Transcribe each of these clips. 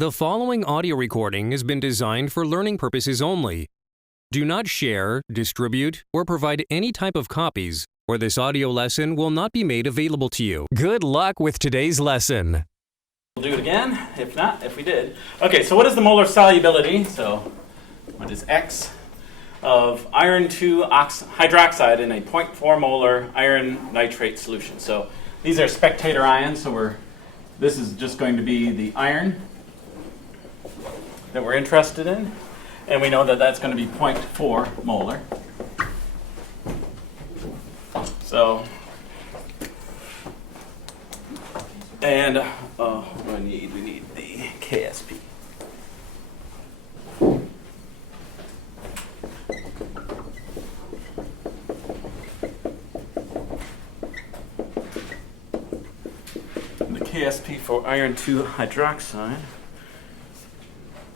The following audio recording has been designed for learning purposes only. Do not share, distribute, or provide any type of copies, or this audio lesson will not be made available to you. Good luck with today's lesson. We'll do it again, if not, if we did. Okay, so what is the molar solubility? So what is X of iron 2 hydroxide in a 0.4 molar iron nitrate solution? So these are spectator ions, so this is just going to be the iron that we're interested in, and we know that that's going to be 0.4 molar. So, and what do we need? We need the KSP. And the KSP for iron 2 hydroxide.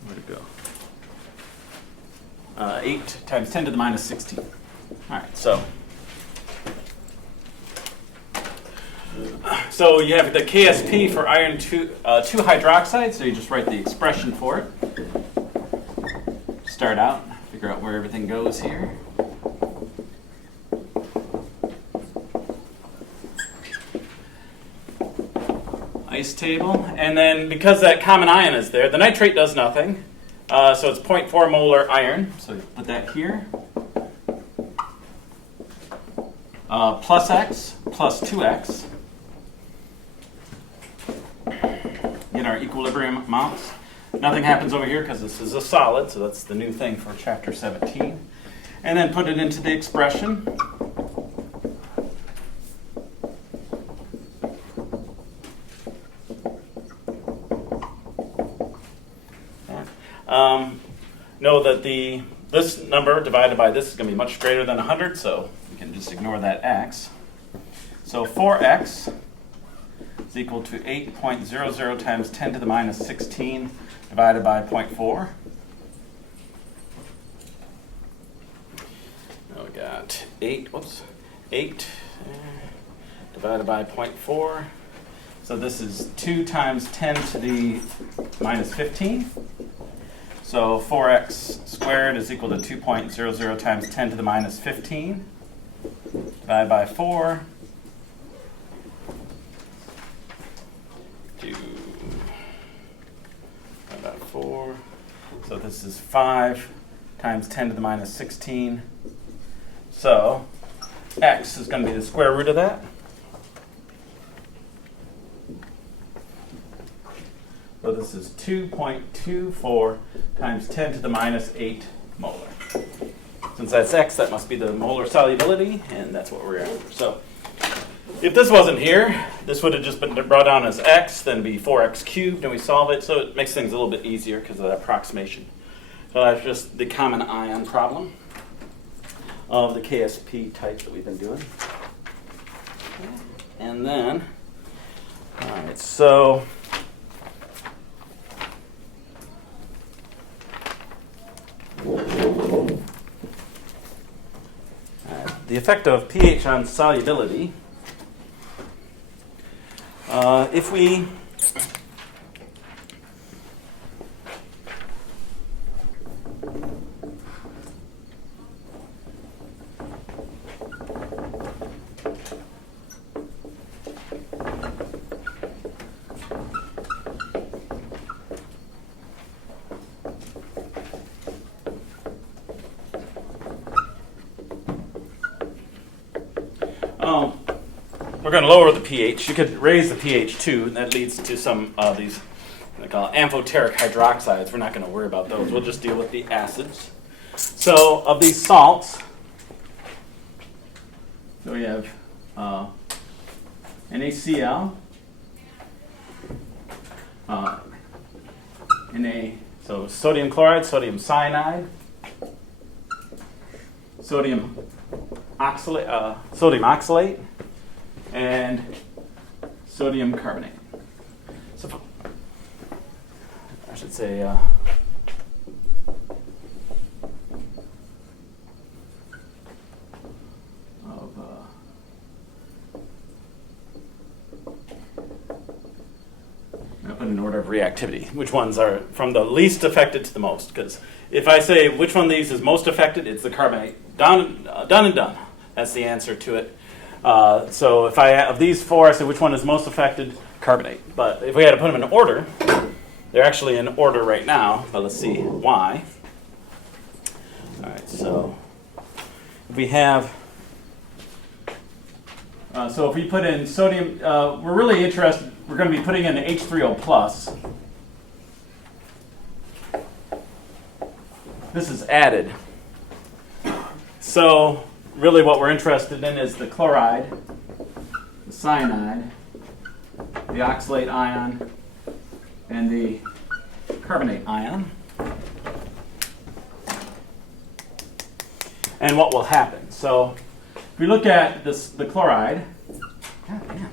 Where'd it go? 8 times 10 to the minus 16. All right, so you have the KSP for iron 2 hydroxide, so you just write the expression for it. Start out, figure out where everything goes here. Ice table, and then because that common ion is there, the nitrate does nothing, so it's 0.4 molar iron, so you put that here. Plus X plus 2X. Get our equilibrium amounts. Nothing happens over here because this is a solid, so that's the new thing for chapter 17. And then put it into the expression. Know that this number divided by this is going to be much greater than 100, so we can just ignore that x. So 4x is equal to 8.00 times 10 to the minus 16 divided by 0.4. Now we got 8 divided by 0.4. So this is 2 times 10 to the minus 15. So 4x squared is equal to 2.00 times 10 to the minus 15 divided by 4. Divided by 4. So this is 5 times 10 to the minus 16. So x is going to be the square root of that. So this is 2.24 times 10 to the minus 8 molar. Since that's x, that must be the molar solubility, and that's what we're after. So if this wasn't here, this would have just been brought down as x, then be 4x cubed, and we solve it. So it makes things a little bit easier because of that approximation. So that's just the common ion problem of the KSP type that we've been doing. And then, all right, so the effect of pH on solubility. If we we're going to lower the pH. You could raise the pH too, and that leads to some of these they call amphoteric hydroxides. We're not going to worry about those. We'll just deal with the acids. So of these salts, so we have NaCl, so sodium chloride, sodium cyanide, sodium oxalate, and sodium carbonate. So I should say reactivity. Which ones are from the least affected to the most? Because if I say which one of these is most affected, it's the carbonate. Done and done. That's the answer to it. So if of these four, I say which one is most affected? Carbonate. But if we had to put them in order, they're actually in order right now. But let's see why. All right. So if we have. So if we put in sodium, we're really interested. We're going to be putting in H3O plus. This is added. So really what we're interested in is the chloride, the cyanide, the oxalate ion, and the carbonate ion. And what will happen. So if we look at the chloride, God damn,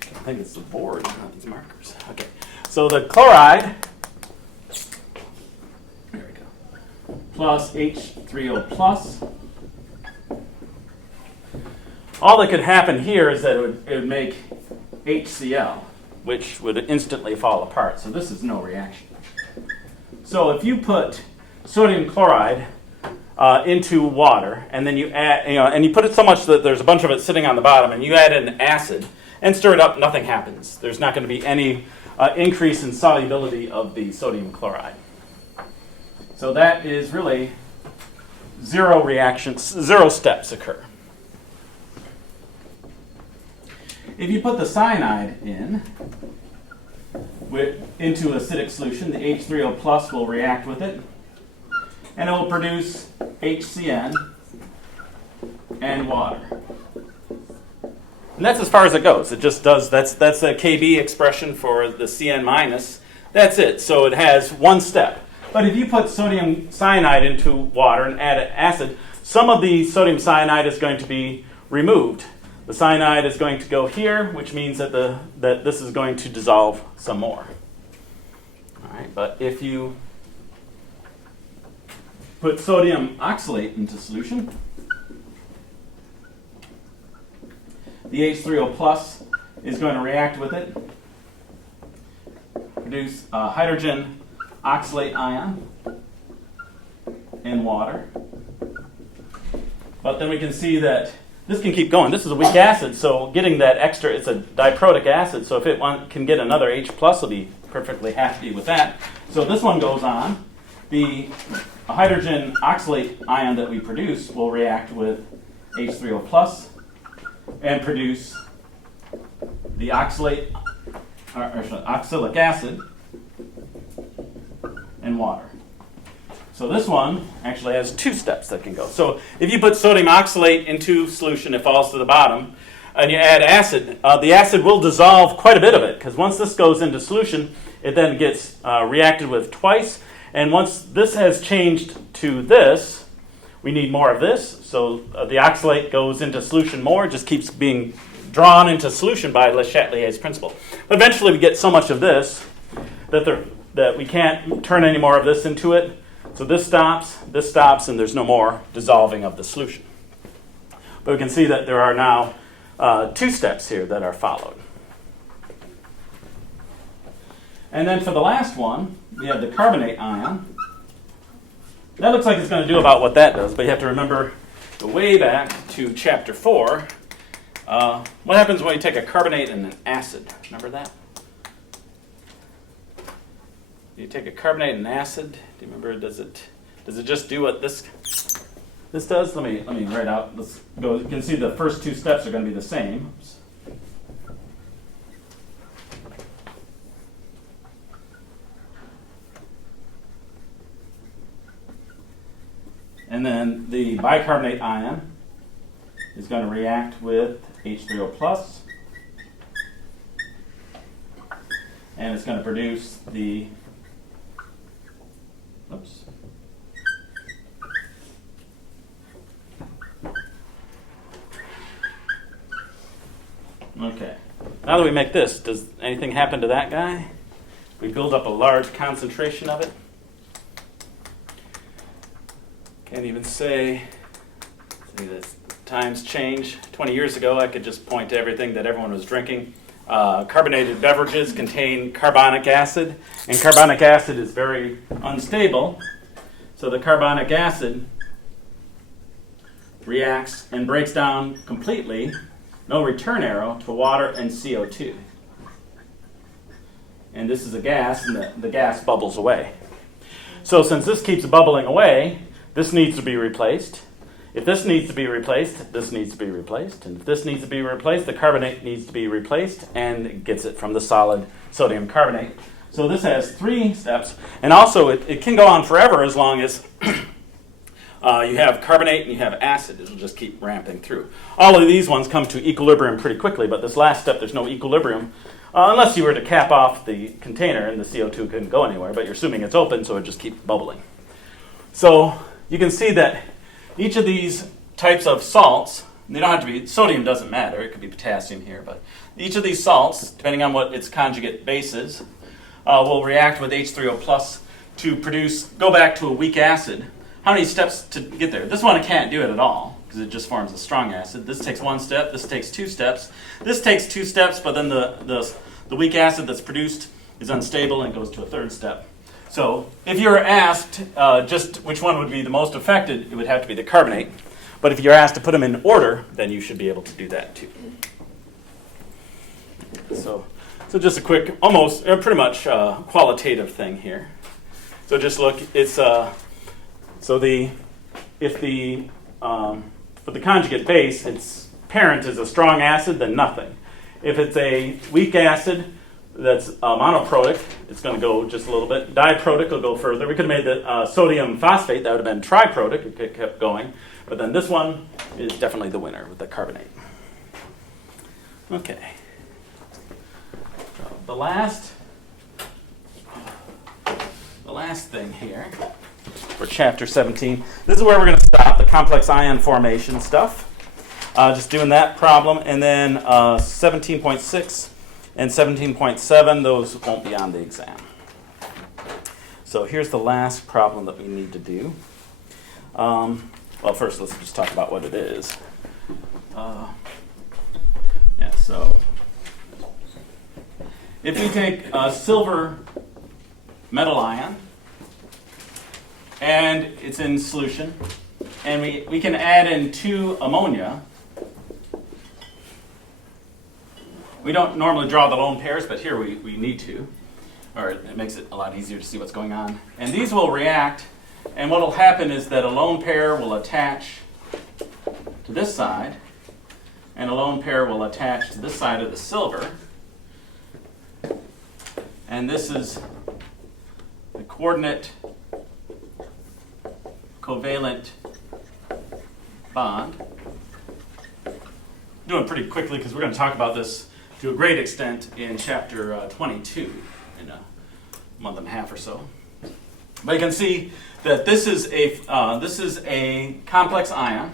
I think it's the board, not these markers. Okay, so the chloride, there we go, plus H3O plus. All that could happen here is that it would make HCl, which would instantly fall apart. So this is no reaction. So if you put sodium chloride into water, and then you add, and you put it so much that there's a bunch of it sitting on the bottom, and you add an acid and stir it up, nothing happens. There's not going to be any increase in solubility of the sodium chloride. So that is really zero reactions, zero steps occur. If you put the cyanide into acidic solution, the H3O plus will react with it, and it will produce HCN and water. And that's as far as it goes. It just does, that's a Kb expression for the Cn minus. That's it. So it has one step. But if you put sodium cyanide into water and add an acid, some of the sodium cyanide is going to be removed. The cyanide is going to go here, which means that this is going to dissolve some more. All right, but if you put sodium oxalate into solution, the H3O plus is going to react with it, produce a hydrogen oxalate ion and water. But then we can see that this can keep going. This is a weak acid, so getting that extra, it's a diprotic acid, so if it can get another H plus, will be perfectly happy with that. So this one goes on. The hydrogen oxalate ion that we produce will react with H3O plus and produce the oxalic acid and water. So this one actually has two steps that can go. So if you put sodium oxalate into solution, it falls to the bottom, and you add acid, the acid will dissolve quite a bit of it, because once this goes into solution, it then gets reacted with twice. And once this has changed to this, we need more of this. So the oxalate goes into solution more, it just keeps being drawn into solution by Le Chatelier's principle. But eventually we get so much of this that we can't turn any more of this into it. So this stops, and there's no more dissolving of the solution. But we can see that there are now two steps here that are followed. And then for the last one, we have the carbonate ion. That looks like it's going to do about what that does, but you have to remember way back to chapter 4. What happens when you take a carbonate and an acid? Remember that? You take a carbonate and an acid. Do you remember? Does it just do what this does? Let me write out. Let's go. You can see the first two steps are going to be the same. Oops. And then the bicarbonate ion is going to react with H3O plus, and it's going to produce the Okay. Now that we make this, does anything happen to that guy? We build up a large concentration of it. Can't even say that times change. 20 years ago, I could just point to everything that everyone was drinking. carbonated beverages contain carbonic acid, and carbonic acid is very unstable. So the carbonic acid reacts and breaks down completely, no return arrow, to water and CO2. And this is a gas, and the gas bubbles away. So since this keeps bubbling away, this needs to be replaced. If this needs to be replaced, this needs to be replaced. And if this needs to be replaced, the carbonate needs to be replaced, and it gets it from the solid sodium carbonate. So this has 3 steps. And also, it can go on forever as long as you have carbonate and you have acid. It'll just keep ramping through. All of these ones come to equilibrium pretty quickly, but this last step, there's no equilibrium. Unless you were to cap off the container and the CO2 couldn't go anywhere, but you're assuming it's open, so it just keeps bubbling. So you can see that each of these types of salts, they don't have to be, sodium doesn't matter, it could be potassium here, but each of these salts, depending on what its conjugate base is, will react with H3O plus to go back to a weak acid. How many steps to get there? This one can't do it at all, because it just forms a strong acid. This takes 1 step, this takes 2 steps. This takes 2 steps, but then the weak acid that's produced is unstable and goes to a 3rd step. So if you're asked just which one would be the most affected, it would have to be the carbonate. But if you're asked to put them in order, then you should be able to do that too. So just a quick, almost pretty much qualitative thing here. So just look, it's for the conjugate base, its parent is a strong acid, then nothing. If it's a weak acid that's monoprotic, it's going to go just a little bit. Diprotic will go further. We could have made the sodium phosphate, that would have been triprotic, it kept going. But then this one is definitely the winner with the carbonate. Okay. So the last thing here for chapter 17, this is where we're going to stop, the complex ion formation stuff. Just doing that problem, and then 17.6 and 17.7, those won't be on the exam. So here's the last problem that we need to do. Well, first let's just talk about what it is. So if we take a silver metal ion, and it's in solution, and we can add in 2 ammonia. We don't normally draw the lone pairs, but here we need to, or it makes it a lot easier to see what's going on. And these will react, and what will happen is that a lone pair will attach to this side, and a lone pair will attach to this side of the silver. And this is the coordinate covalent bond. Doing pretty quickly because we're going to talk about this to a great extent in chapter 22 in a month and a half or so. But you can see that this is a complex ion.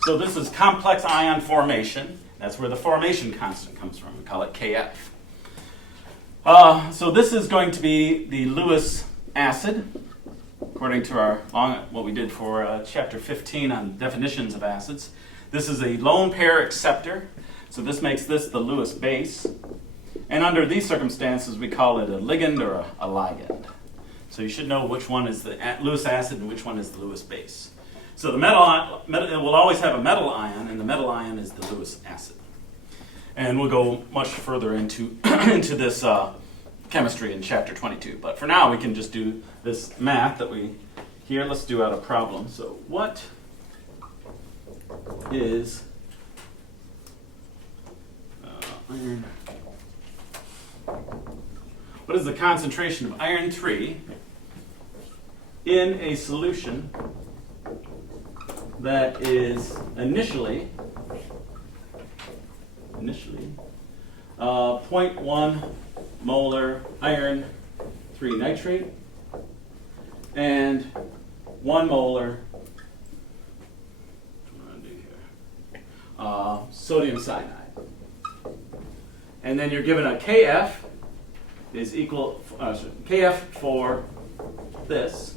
So this is complex ion formation. That's where the formation constant comes from. We call it Kf. So this is going to be the Lewis acid, according to our what we did for chapter 15 on definitions of acids. This is a lone pair acceptor, so this makes this the Lewis base. And under these circumstances, we call it a ligand or a ligand. So you should know which one is the Lewis acid and which one is the Lewis base. So the it will always have a metal ion, and the metal ion is the Lewis acid. And we'll go much further into into this chemistry in chapter 22. But for now, we can just do this math that let's do out a problem. So what is iron? What is the concentration of iron 3 in a solution that is initially 0.1 molar iron 3 nitrate and 1 molar sodium cyanide. And then you're given a Kf is equal, Kf for this,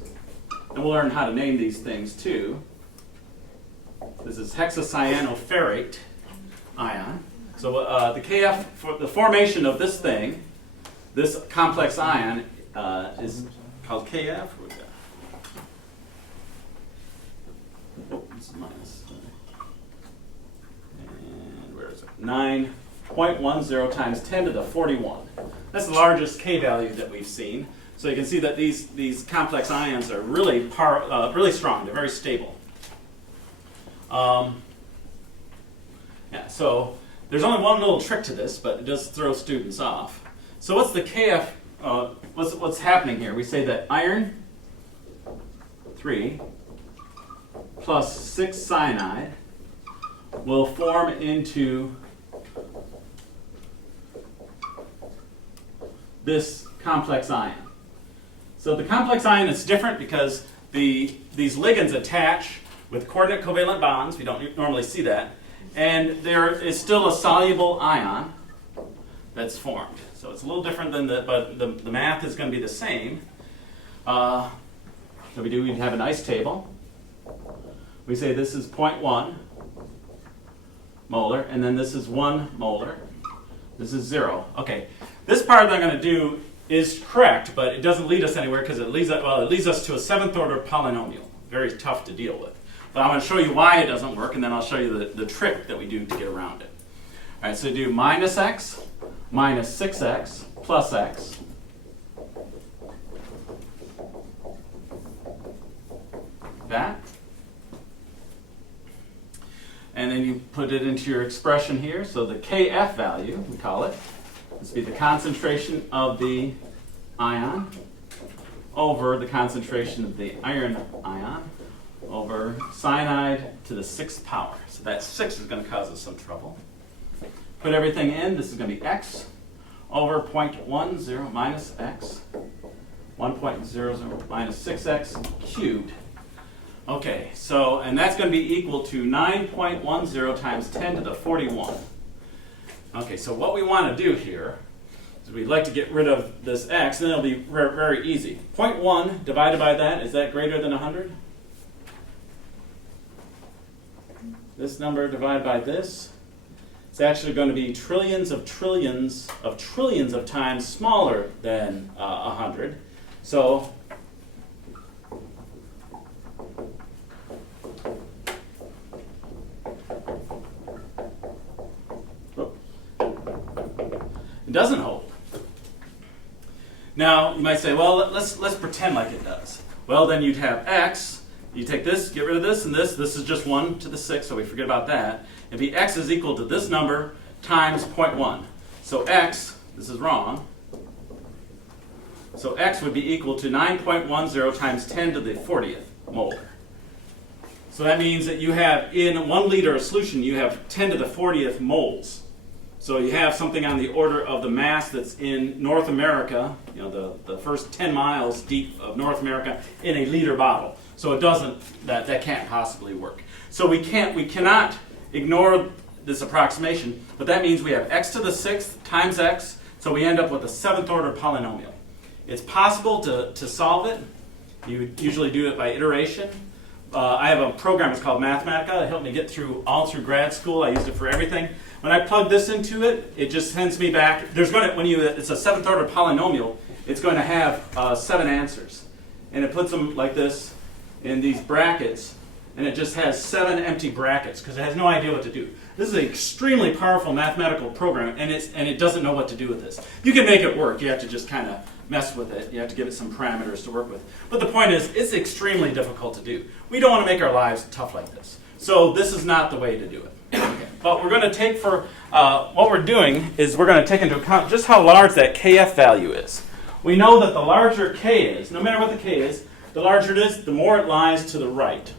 and we'll learn how to name these things too. This is hexacyanoferrate ion. So the Kf, for the formation of this thing, this complex ion is called Kf. Oh, this is minus. And where is it? 9.10 times 10 to the 41. That's the largest K value that we've seen. So you can see that these complex ions are really really strong. They're very stable. Yeah, so there's only one little trick to this, but it does throw students off. So what's the Kf? What's happening here? We say that iron 3 plus 6 cyanide will form into this complex ion. So the complex ion is different because these ligands attach with coordinate covalent bonds. We don't normally see that. And there is still a soluble ion that's formed. So it's a little different than but the math is going to be the same. So we have an ice table. We say this is 0.1 molar, and then this is 1 molar. This is 0. Okay, this part that I'm going to do is correct, but it doesn't lead us anywhere because it leads us to a 7th order polynomial. Very tough to deal with. But I'm going to show you why it doesn't work, and then I'll show you the trick that we do to get around it. All right, so do minus x minus 6x plus x. That. And then you put it into your expression here. So the Kf value, we call it, this would be the concentration of the ion over the concentration of the iron ion over cyanide to the 6th power. So that 6 is going to cause us some trouble. Put everything in. This is going to be x over 0.10 minus x, 1.00 minus 6x cubed. Okay, so, and that's going to be equal to 9.10 times 10 to the 41. Okay, so what we want to do here is we'd like to get rid of this x, and then it'll be very, very easy. 0.1 divided by that, is that greater than 100? This number divided by this, it's actually going to be trillions of times smaller than 100. So it doesn't hold. Now you might say, well, let's pretend like it does. Well, then you'd have x. You take this, get rid of this, and this. This is just 1 to the 6, so we forget about that. It'd be x is equal to this number times 0.1. So x, this is wrong. So x would be equal to 9.10 times 10 to the 40th molar. So that means that you have, in 1 liter of solution, you have 10 to the 40th moles. So you have something on the order of the mass that's in North America, you know, the first 10 miles deep of North America in a liter bottle. So it doesn't, that can't possibly work. So we cannot ignore this approximation, but that means we have x to the 6th times x, so we end up with a 7th order polynomial. It's possible to solve it. You would usually do it by iteration. I have a program, it's called Mathematica. It helped me get through grad school. I used it for everything. When I plug this into it, it just sends me back. It's a 7th order polynomial. It's going to have 7 answers. And it puts them like this in these brackets, and it just has 7 empty brackets because it has no idea what to do. This is an extremely powerful mathematical program, and it doesn't know what to do with this. You can make it work. You have to just kind of mess with it. You have to give it some parameters to work with. But the point is, it's extremely difficult to do. We don't want to make our lives tough like this. So this is not the way to do it. Okay. But we're going to take what we're doing is we're going to take into account just how large that Kf value is. We know that the larger K is, no matter what the K is, the larger it is, the more it lies to the right.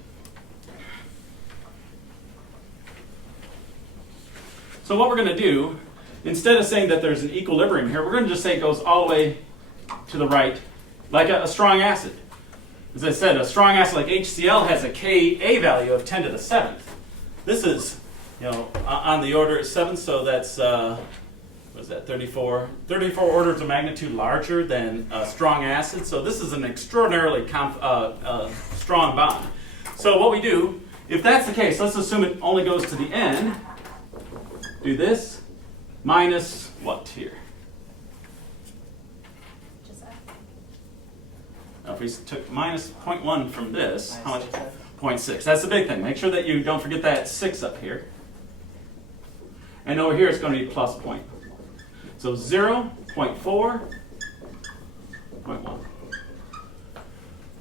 So what we're going to do, instead of saying that there's an equilibrium here, we're going to just say it goes all the way to the right, like a strong acid. As I said, a strong acid like HCl has a Ka value of 10 to the 7th. This is, on the order of 7, so that's, what is that, 34 orders of magnitude larger than a strong acid. So this is an extraordinarily strong bond. So what we do, if that's the case, let's assume it only goes to the end. Do this, minus what here? Just F. Now if we took minus 0.1 from this, how much? 0.6. That's the big thing. Make sure that you don't forget that 6 up here. And over here it's going to be plus 0.1. So 0, 0.4, 0.1.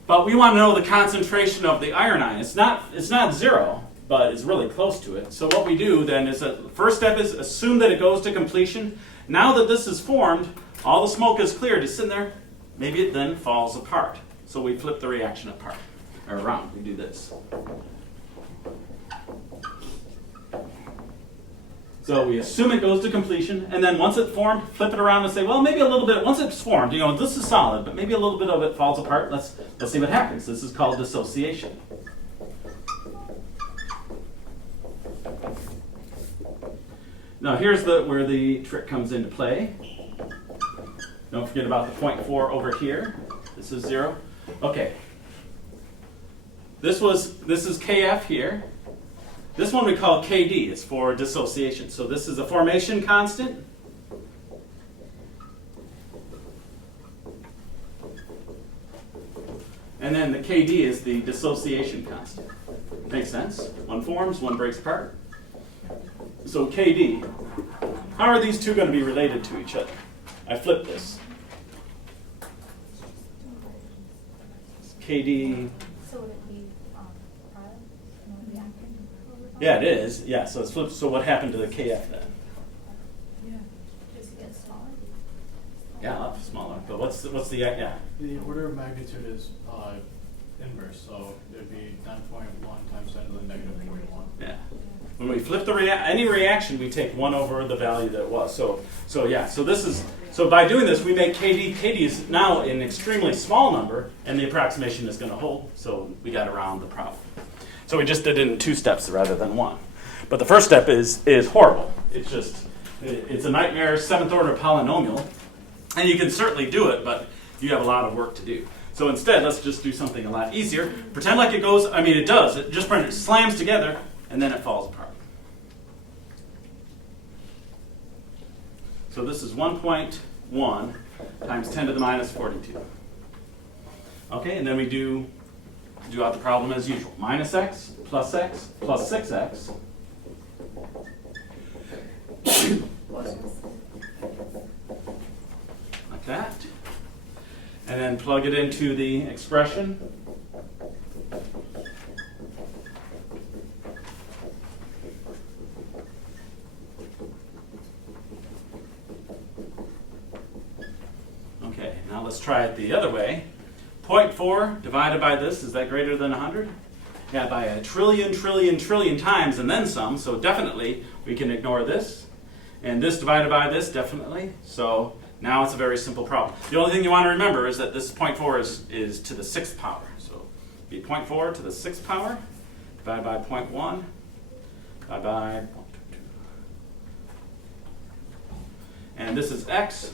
But we want to know the concentration of the iron ion. It's not 0, but it's really close to it. So what we do then is that the first step is assume that it goes to completion. Now that this is formed, all the smoke is cleared. It's in there. Maybe it then falls apart. So we flip the reaction apart, or around. We do this. So we assume it goes to completion, and then once it's formed, flip it around and say, well, maybe a little bit, once it's formed, this is solid, but maybe a little bit of it falls apart. Let's see what happens. This is called dissociation. Now here's where the trick comes into play. Don't forget about the 0.4 over here. This is 0. Okay. This is KF here. This one we call KD. It's for dissociation. So this is a formation constant. And then the KD is the dissociation constant. Makes sense? One forms, one breaks apart. So KD. How are these two going to be related to each other? I flip this. KD. So would it be product? No reactant? Yeah, it is. Yeah, so it's flipped. So what happened to the KF then? Yeah. Just get smaller? Yeah, a lot smaller. But what's the yeah? The order of magnitude is inverse, so it would be 9.1 times 10 to the negative 41. Yeah. When we flip any reaction, we take 1 over the value that it was. So yeah. So by doing this, we make KD. KD is now an extremely small number, and the approximation is going to hold. So we got around the problem. So we just did it in 2 steps rather than 1. But the first step is horrible. It's a nightmare 7th order polynomial, and you can certainly do it, but you have a lot of work to do. So instead, let's just do something a lot easier. Pretend like it goes. I mean, it does. It just slams together, and then it falls apart. So this is 1.1 times 10 to the minus 42. Okay, and then we do out the problem as usual. Minus x plus 6x. Like that. And then plug it into the expression. Okay, now let's try it the other way. 0.4 divided by this, is that greater than 100? Yeah, by a trillion times and then some, so definitely we can ignore this. And this divided by this, definitely. So now it's a very simple problem. The only thing you want to remember is that this 0.4 is to the 6th power. So be 0.4 to the 6th power, divided by 0.1, divided by 0.22. And this is x,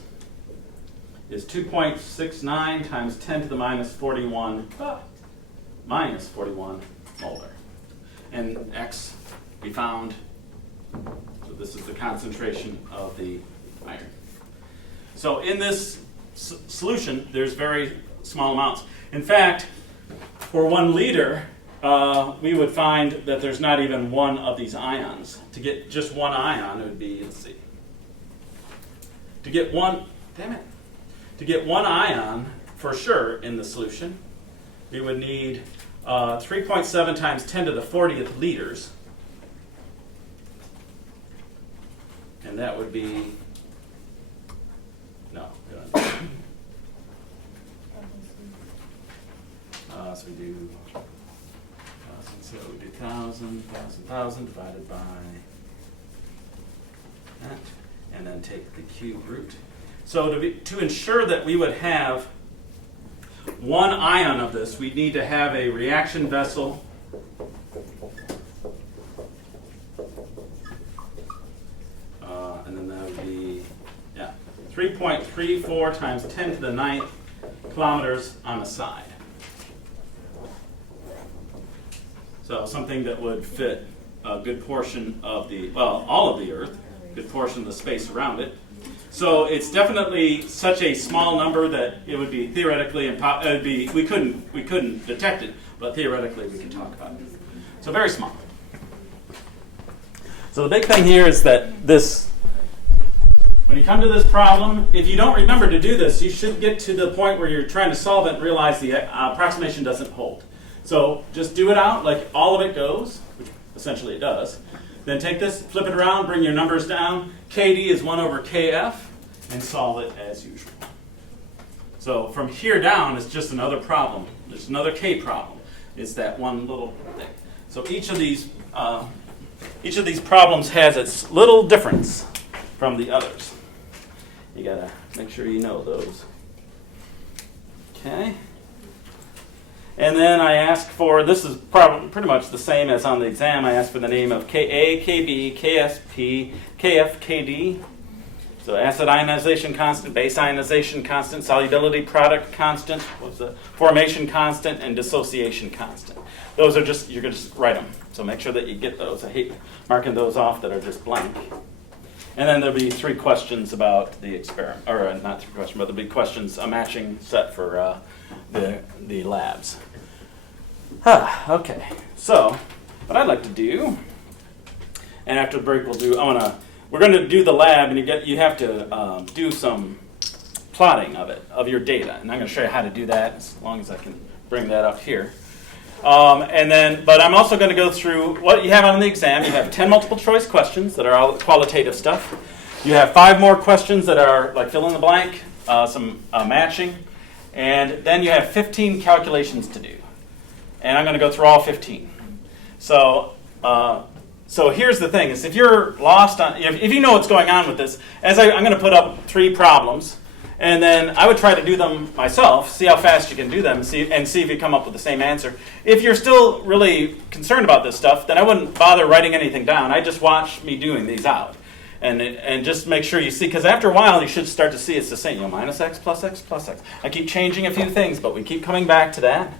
is 2.69 times 10 to the minus 41, minus 41 molar. And x we found, so this is the concentration of the iron. So in this solution, there's very small amounts. In fact, for 1 liter, we would find that there's not even one of these ions. To get just one ion, it would be, let's see. To get one ion, for sure, in the solution, we would need 3.7 times 10 to the 40th liters. And that would be, no. So we do, so we do 1,000 divided by that, and then take the cube root. So to ensure that we would have one ion of this, we'd need to have a reaction vessel and then that would be 3.34 times 10 to the 9th kilometers on the side. So something that would fit a good portion of the, well, all of the Earth. good portion of the space around it. So it's definitely such a small number that it would be theoretically we couldn't detect it, but theoretically we could talk about it. So very small. So the big thing here is that this, when you come to this problem, if you don't remember to do this, you should get to the point where you're trying to solve it and realize the approximation doesn't hold. So just do it out like all of it goes, which essentially it does. Then take this, flip it around, bring your numbers down. KD is 1 over KF, and solve it as usual. So from here down, it's just another problem. There's another K problem. It's that one little thing. So each of these problems has its little difference from the others. You gotta make sure you know those. Okay. And then I ask for, this is probably pretty much the same as on the exam, I ask for the name of Ka, Kb, Ksp, Kf, Kd. So acid ionization constant, base ionization constant, solubility product constant, what's the formation constant, and dissociation constant. Those are just, you're going to just write them. So make sure that you get those. I hate marking those off that are just blank. And then there'll be 3 questions about the experiment, or not 3 questions, but there'll be questions, a matching set for the labs. Okay, so what I'd like to do, and after the break we're going to do the lab, and you have to do some plotting of your data, and I'm going to show you how to do that as long as I can bring that up here. But I'm also going to go through what you have on the exam. You have 10 multiple choice questions that are all qualitative stuff. You have 5 more questions that are like fill in the blank, some matching, and then you have 15 calculations to do. And I'm going to go through all 15. So here's the thing: is if you're lost on, if you know what's going on with this, I'm going to put up 3 problems. And then I would try to do them myself, see how fast you can do them, and see if you come up with the same answer. If you're still really concerned about this stuff, then I wouldn't bother writing anything down. I just watch me doing these out. And just make sure you see, because after a while you should start to see it's the same. Minus x plus x plus x. I keep changing a few things, but we keep coming back to that.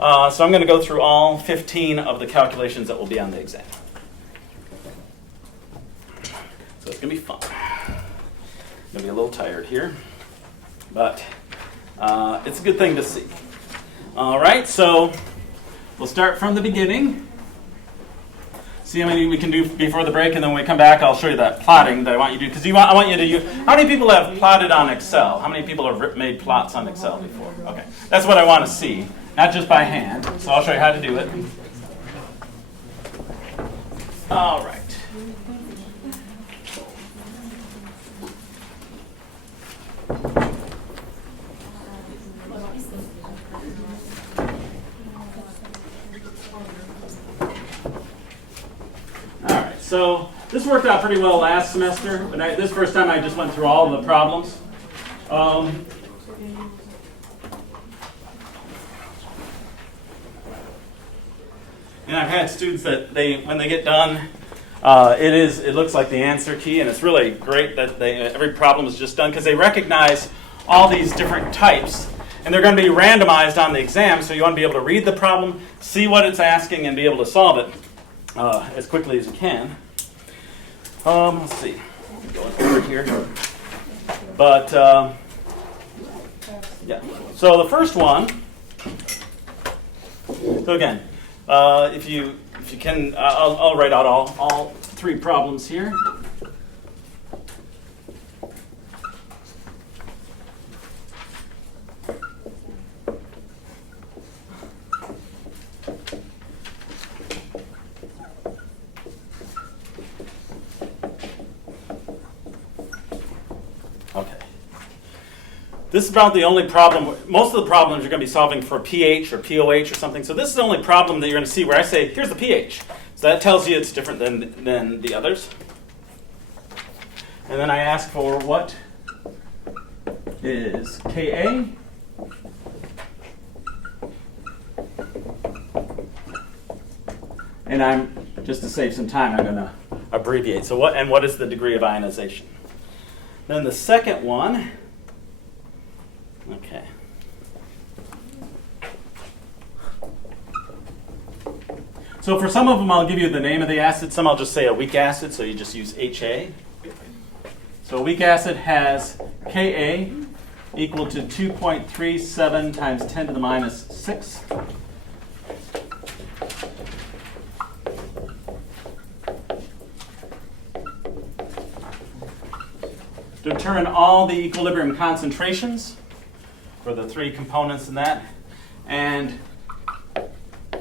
So I'm going to go through all 15 of the calculations that will be on the exam. So it's going to be fun. I'm going to be a little tired here. But it's a good thing to see. All right, so we'll start from the beginning. See how many we can do before the break, and then when we come back, I'll show you that plotting that I want you to do. Because I want you to use. How many people have plotted on Excel? How many people have made plots on Excel before? Okay, that's what I want to see, not just by hand. So I'll show you how to do it. All right. So this worked out pretty well last semester. This first time I just went through all of the problems. And I've had students that when they get done, it looks like the answer key, and it's really great that every problem is just done because they recognize all these different types, and they're going to be randomized on the exam. So you want to be able to read the problem, see what it's asking, and be able to solve it as quickly as you can. Let's see. Going over here. But, yeah. So the first one. So again, if you can, I'll write out all 3 problems here. This is about the only problem. Most of the problems you're going to be solving for pH or POH or something. So this is the only problem that you're going to see where I say, here's the pH. So that tells you it's different than the others. And then I ask for what is Ka. And I'm, just to save some time, I'm going to abbreviate. So what is the degree of ionization? Then the second one. Okay. So for some of them, I'll give you the name of the acid. Some I'll just say a weak acid, so you just use HA. So a weak acid has Ka equal to 2.37 times 10 to the minus 6. Determine all the equilibrium concentrations for the three components in that, and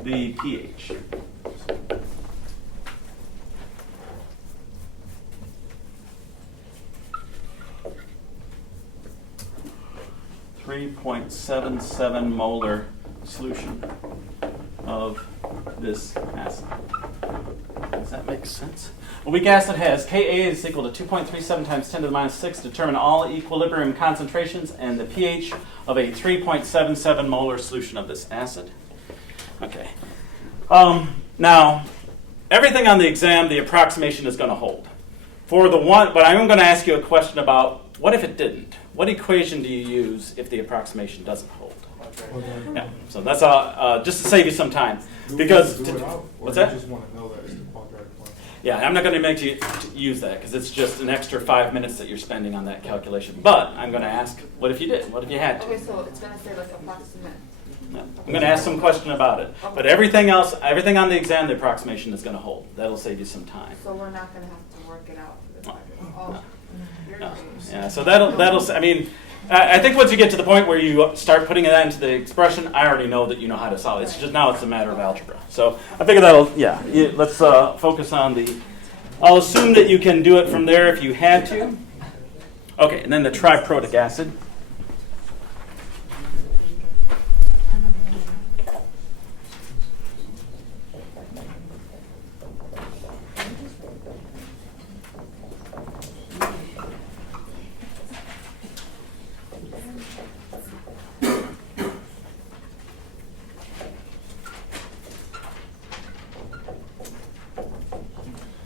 the pH. .77 molar solution of this acid. Does that make sense? A weak acid has Ka is equal to 2.37 times 10 to the minus 6. Determine all equilibrium concentrations and the pH of a 3.77 molar solution of this acid. Okay. Now, everything on the exam, the approximation is going to hold. For the one, but I'm going to ask you a question about what if it didn't? What equation do you use if the approximation doesn't hold? Yeah. So that's just to save you some time. Because what's that? You just want to know that it's the quadratic one. Yeah, I'm not going to make you use that because it's just an extra 5 minutes that you're spending on that calculation. But I'm going to ask, what if you did? What if you had to? Okay, so it's going to say like approximate. No. I'm going to ask some question about it. But everything else, everything on the exam, the approximation is going to hold. That'll save you some time. So we're not going to have to work it out for the quadratic. Oh, you're No. great. Yeah, so that'll. I mean, I think once you get to the point where you start putting that into the expression, I already know that you know how to solve it. It's just now it's a matter of algebra. So I figure let's focus on the. I'll assume that you can do it from there if you had to. Okay, and then the triprotic acid.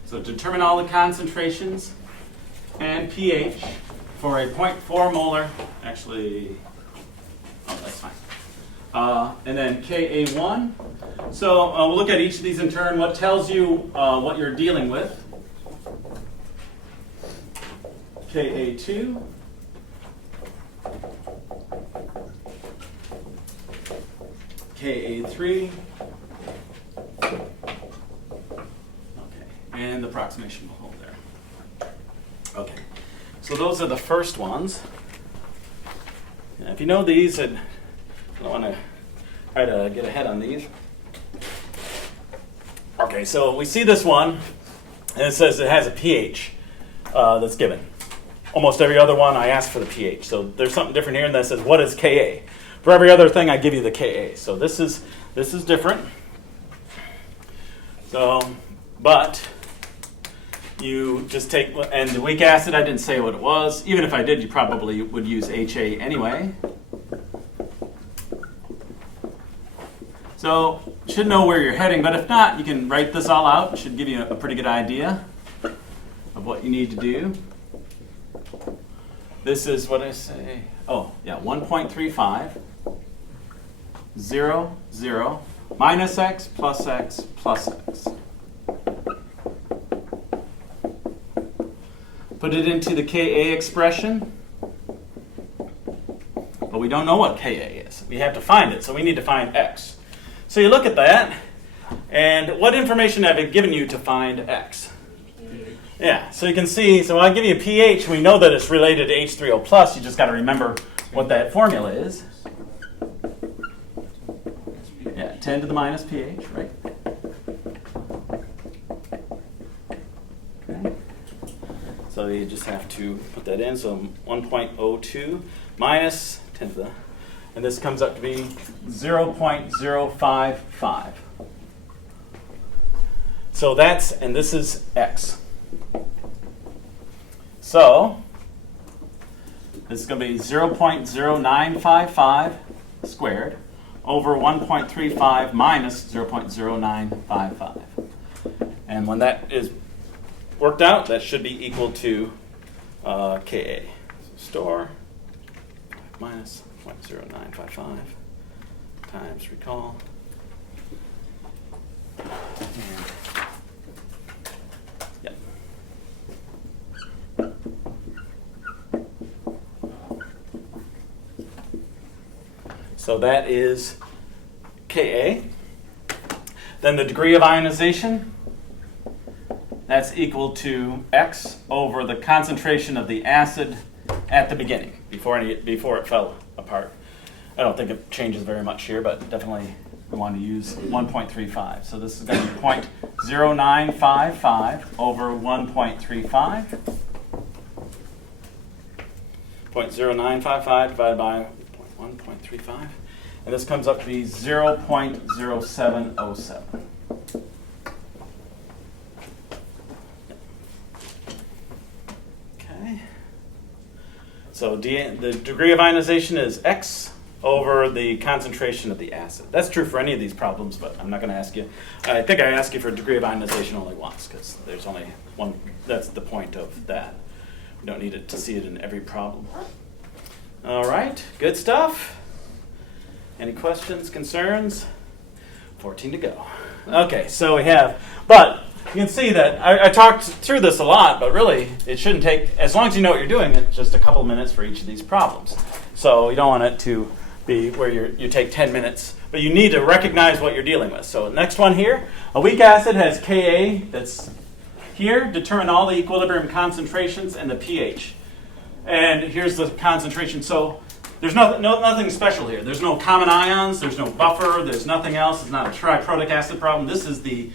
So determine all the concentrations and pH for a 0.4 molar, actually, oh, that's fine. And then Ka1. So we'll look at each of these in turn. What tells you what you're dealing with? Ka2. Ka3. And the approximation will hold there. Okay, so those are the first ones. And if you know these, I don't want to try to get ahead on these. Okay, so we see this one, and it says it has a pH that's given. Almost every other one, I ask for the pH. So there's something different here, and that says, what is Ka? For every other thing, I give you the Ka. So this is different. So, but you just take, and the weak acid, I didn't say what it was. Even if I did, you probably would use HA anyway. So you should know where you're heading, but if not, you can write this all out. It should give you a pretty good idea of what you need to do. This is what I say. Oh, yeah, 1.35, 0, 0, minus x, plus x, plus x. Put it into the Ka expression. But we don't know what Ka is. We have to find it, so we need to find x. So you look at that, and what information have I given you to find x? Yeah, so you can see, so when I give you a pH, we know that it's related to H3O+. You just got to remember what that formula is. Yeah, 10 to the minus pH, right? Okay. So you just have to put that in. So 1.02 minus 10 to the, and this comes up to be 0.055. So that's, and this is x. So this is going to be 0.0955 squared over 1.35 minus 0.0955. And when that is worked out, that should be equal to Ka. So store minus 0.0955 times recall. And, yep. So that is Ka. Then the degree of ionization, that's equal to X over the concentration of the acid at the beginning, before it fell apart. I don't think it changes very much here, but definitely we want to use 1.35. So this is going to be 0.0955 over 1.35. 0.0955 divided by 1.35. And this comes up to be 0.0707. Okay. So the degree of ionization is X over the concentration of the acid. That's true for any of these problems, but I'm not going to ask you. I think I asked you for degree of ionization only once, because there's only one. That's the point of that. We don't need it to see it in every problem. All right, good stuff. Any questions, concerns? 14 to go. Okay, so we have, but you can see that I talked through this a lot, but really it shouldn't take, as long as you know what you're doing, it's just a couple minutes for each of these problems. So you don't want it to be where you take 10 minutes, but you need to recognize what you're dealing with. So next one here, a weak acid has Ka that's here, determine all the equilibrium concentrations and the pH. And here's the concentration. So there's nothing special here. There's no common ions, there's no buffer, there's nothing else. It's not a triprotic acid problem. This is the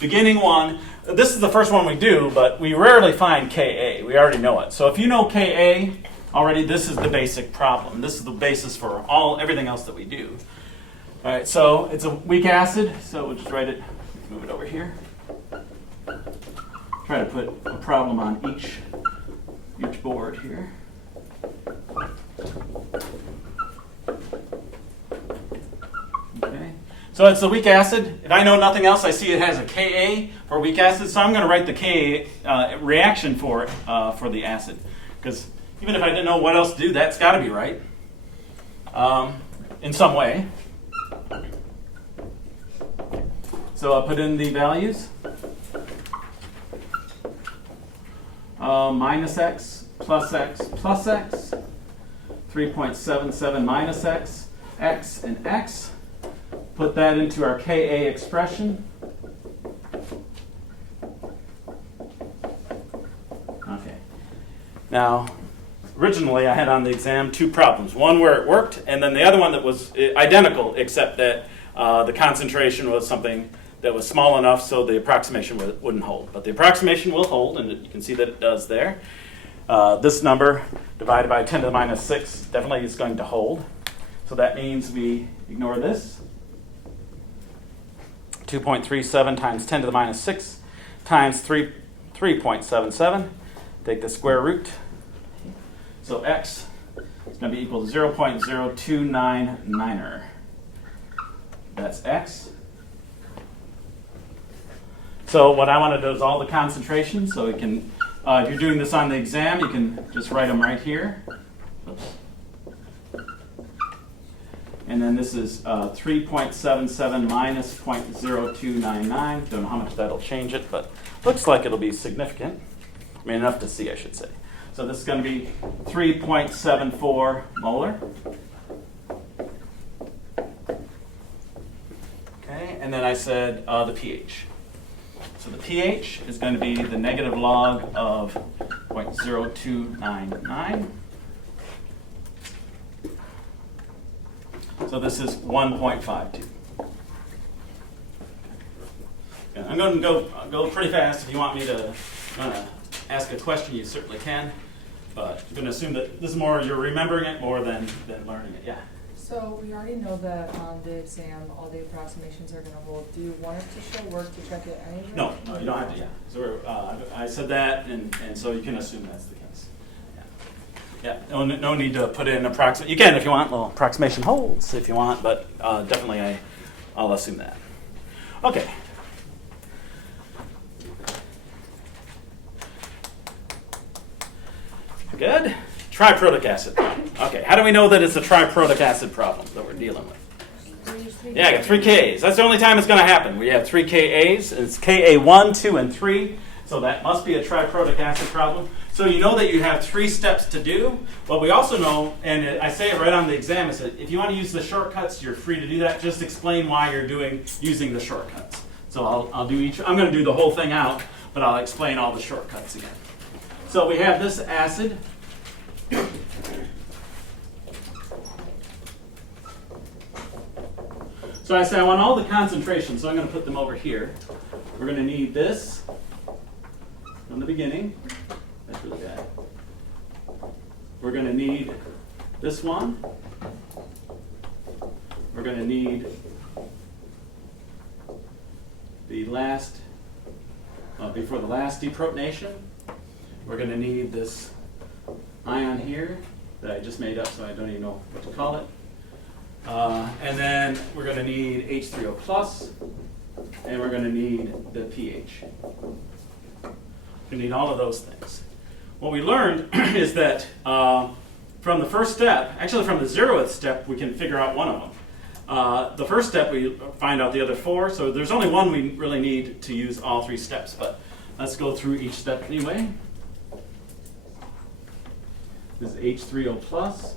beginning one. This is the first one we do, but we rarely find Ka. We already know it. So if you know Ka already, this is the basic problem. This is the basis for everything else that we do. All right, so it's a weak acid, so we'll just write it, move it over here. Try to put a problem on each board here. Okay, so it's a weak acid. If I know nothing else, I see it has a Ka for weak acid, so I'm going to write the Ka reaction for the acid, because even if I didn't know what else to do, that's got to be right in some way. So I'll put in the values. Minus X plus X plus X, 3.77 minus X, X and X. Put that into our Ka expression. Okay. Now, originally I had on the exam two problems. One where it worked, and then the other one that was identical, except that the concentration was something that was small enough so the approximation wouldn't hold. But the approximation will hold, and you can see that it does there. This number divided by 10 to the minus 6 definitely is going to hold. So that means we ignore this. 2.37 times 10 to the minus 6 times 3.77. Take the square root. So X is going to be equal to 0.0299. That's X. So what I want to do is all the concentrations. So we can, if you're doing this on the exam, you can just write them right here. Oops. And then this is 3.77 minus 0.0299. Don't know how much that'll change it, but looks like it'll be significant. I mean, enough to see, I should say. So this is going to be 3.74 molar. Okay, and then I said the pH. So the pH is going to be the negative log of 0.0299. So this is 1.52. I'm going to go pretty fast. If you want me to ask a question, you certainly can. But I'm going to assume that this is more you're remembering it more than learning it. Yeah. So we already know that on the exam, all the approximations are going to hold. Do you want it to show work to check it anyway? No, you don't have to. Yeah. So I said that, and so you can assume that's the case. Yeah. No need to put in approximate. You can if you want. Well, approximation holds if you want, but definitely I'll assume that. Okay. Good. Triprotic acid problem. Okay, how do we know that it's a triprotic acid problem that we're dealing with? Yeah, I got 3 Kas. That's the only time it's going to happen. We have 3 Kas. It's Ka1, 2, and 3. So that must be a triprotic acid problem. So you know that you have 3 steps to do. What we also know, and I say it right on the exam, is that if you want to use the shortcuts, you're free to do that. Just explain why you're using the shortcuts. So I'll do each. I'm going to do the whole thing out, but I'll explain all the shortcuts again. So we have this acid. So I say I want all the concentrations, so I'm going to put them over here. We're going to need this from the beginning. That's really bad. We're going to need this one. We're going to need the last, before the last deprotonation. We're going to need this ion here that I just made up, so I don't even know what to call it. And then we're going to need H3O plus, and we're going to need the pH. We need all of those things. What we learned is that from the first step, actually from the 0th step, we can figure out one of them. The first step, we find out the other 4, so there's only one we really need to use all 3 steps, but let's go through each step anyway. This is H3O plus.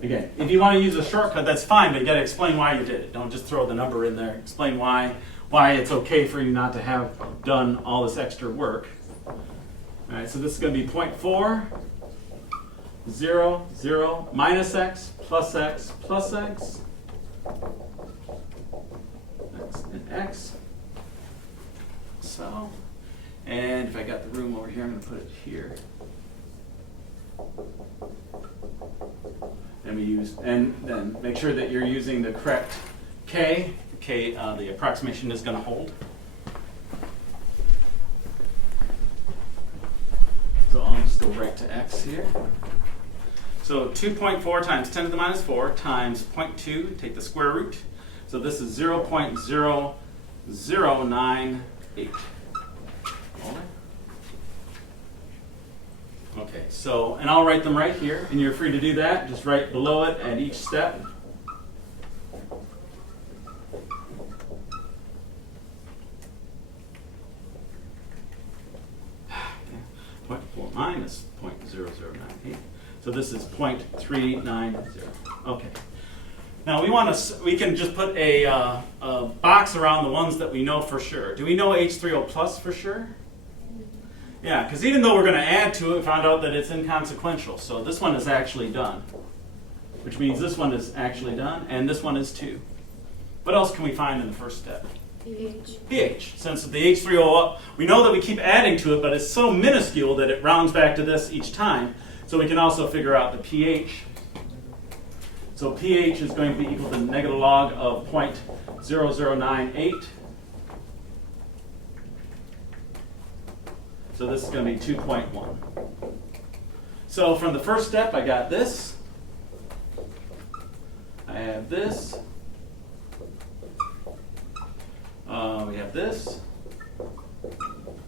Again, if you want to use a shortcut, that's fine, but you got to explain why you did it. Don't just throw the number in there. Explain why it's okay for you not to have done all this extra work. All right, so this is going to be 0.4, 0, 0, minus x, plus x, plus x, x and x. So, and if I got the room over here, I'm going to put it here. And then make sure that you're using the correct K. K, the approximation is going to hold. So I'll just go right to x here. So 2.4 times 10 to the minus 4 times 0.2, take the square root. So this is 0.0098. Okay, so, and I'll write them right here, and you're free to do that. Just write below it at each step. Okay. 0.4 minus 0.0098. So this is 0.390. Okay. Now we can just put a box around the ones that we know for sure. Do we know H3O plus for sure? Yeah, because even though we're going to add to it, we found out that it's inconsequential. So this one is actually done, which means this one is actually done, and this one is too. What else can we find in the first step? pH. pH. Since the H3O, we know that we keep adding to it, but it's so minuscule that it rounds back to this each time. So we can also figure out the pH. So pH is going to be equal to negative log of 0.0098. So this is going to be 2.1. So from the first step, I got this. I have this. We have this.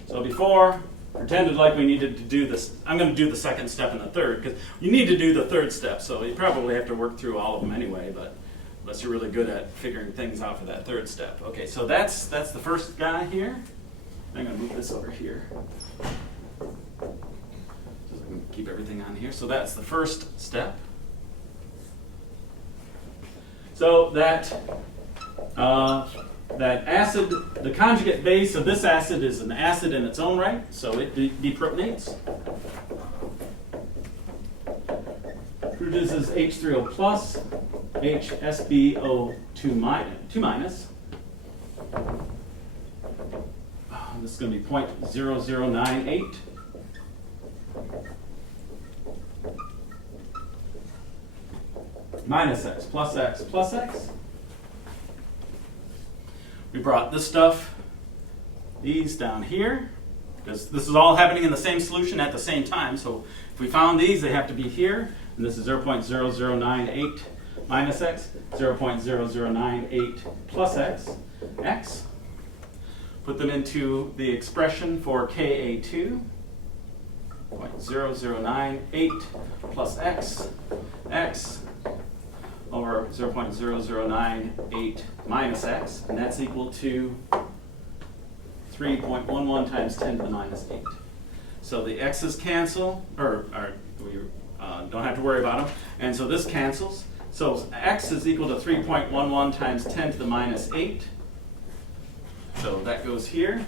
So before, pretended like we needed to do this. I'm going to do the second step and the third, because you need to do the third step. So you probably have to work through all of them anyway, but unless you're really good at figuring things out for that third step. Okay, so that's the first guy here. I'm going to move this over here. So I can keep everything on here. So that's the first step. So that acid, the conjugate base of this acid is an acid in its own right, so it deprotonates. Produces H3O plus, HSbO2 minus. This is going to be 0.0098. Minus x, plus x, plus x. We brought this stuff, these down here, because this is all happening in the same solution at the same time. So if we found these, they have to be here. And this is 0.0098 minus x, 0.0098 plus x, x. Put them into the expression for Ka2, 0.0098 plus x, x, over 0.0098 minus x, and that's equal to 3.11 times 10 to the minus 8. So the x's cancel, or we don't have to worry about them, and so this cancels. So x is equal to 3.11 times 10 to the minus 8. So that goes here.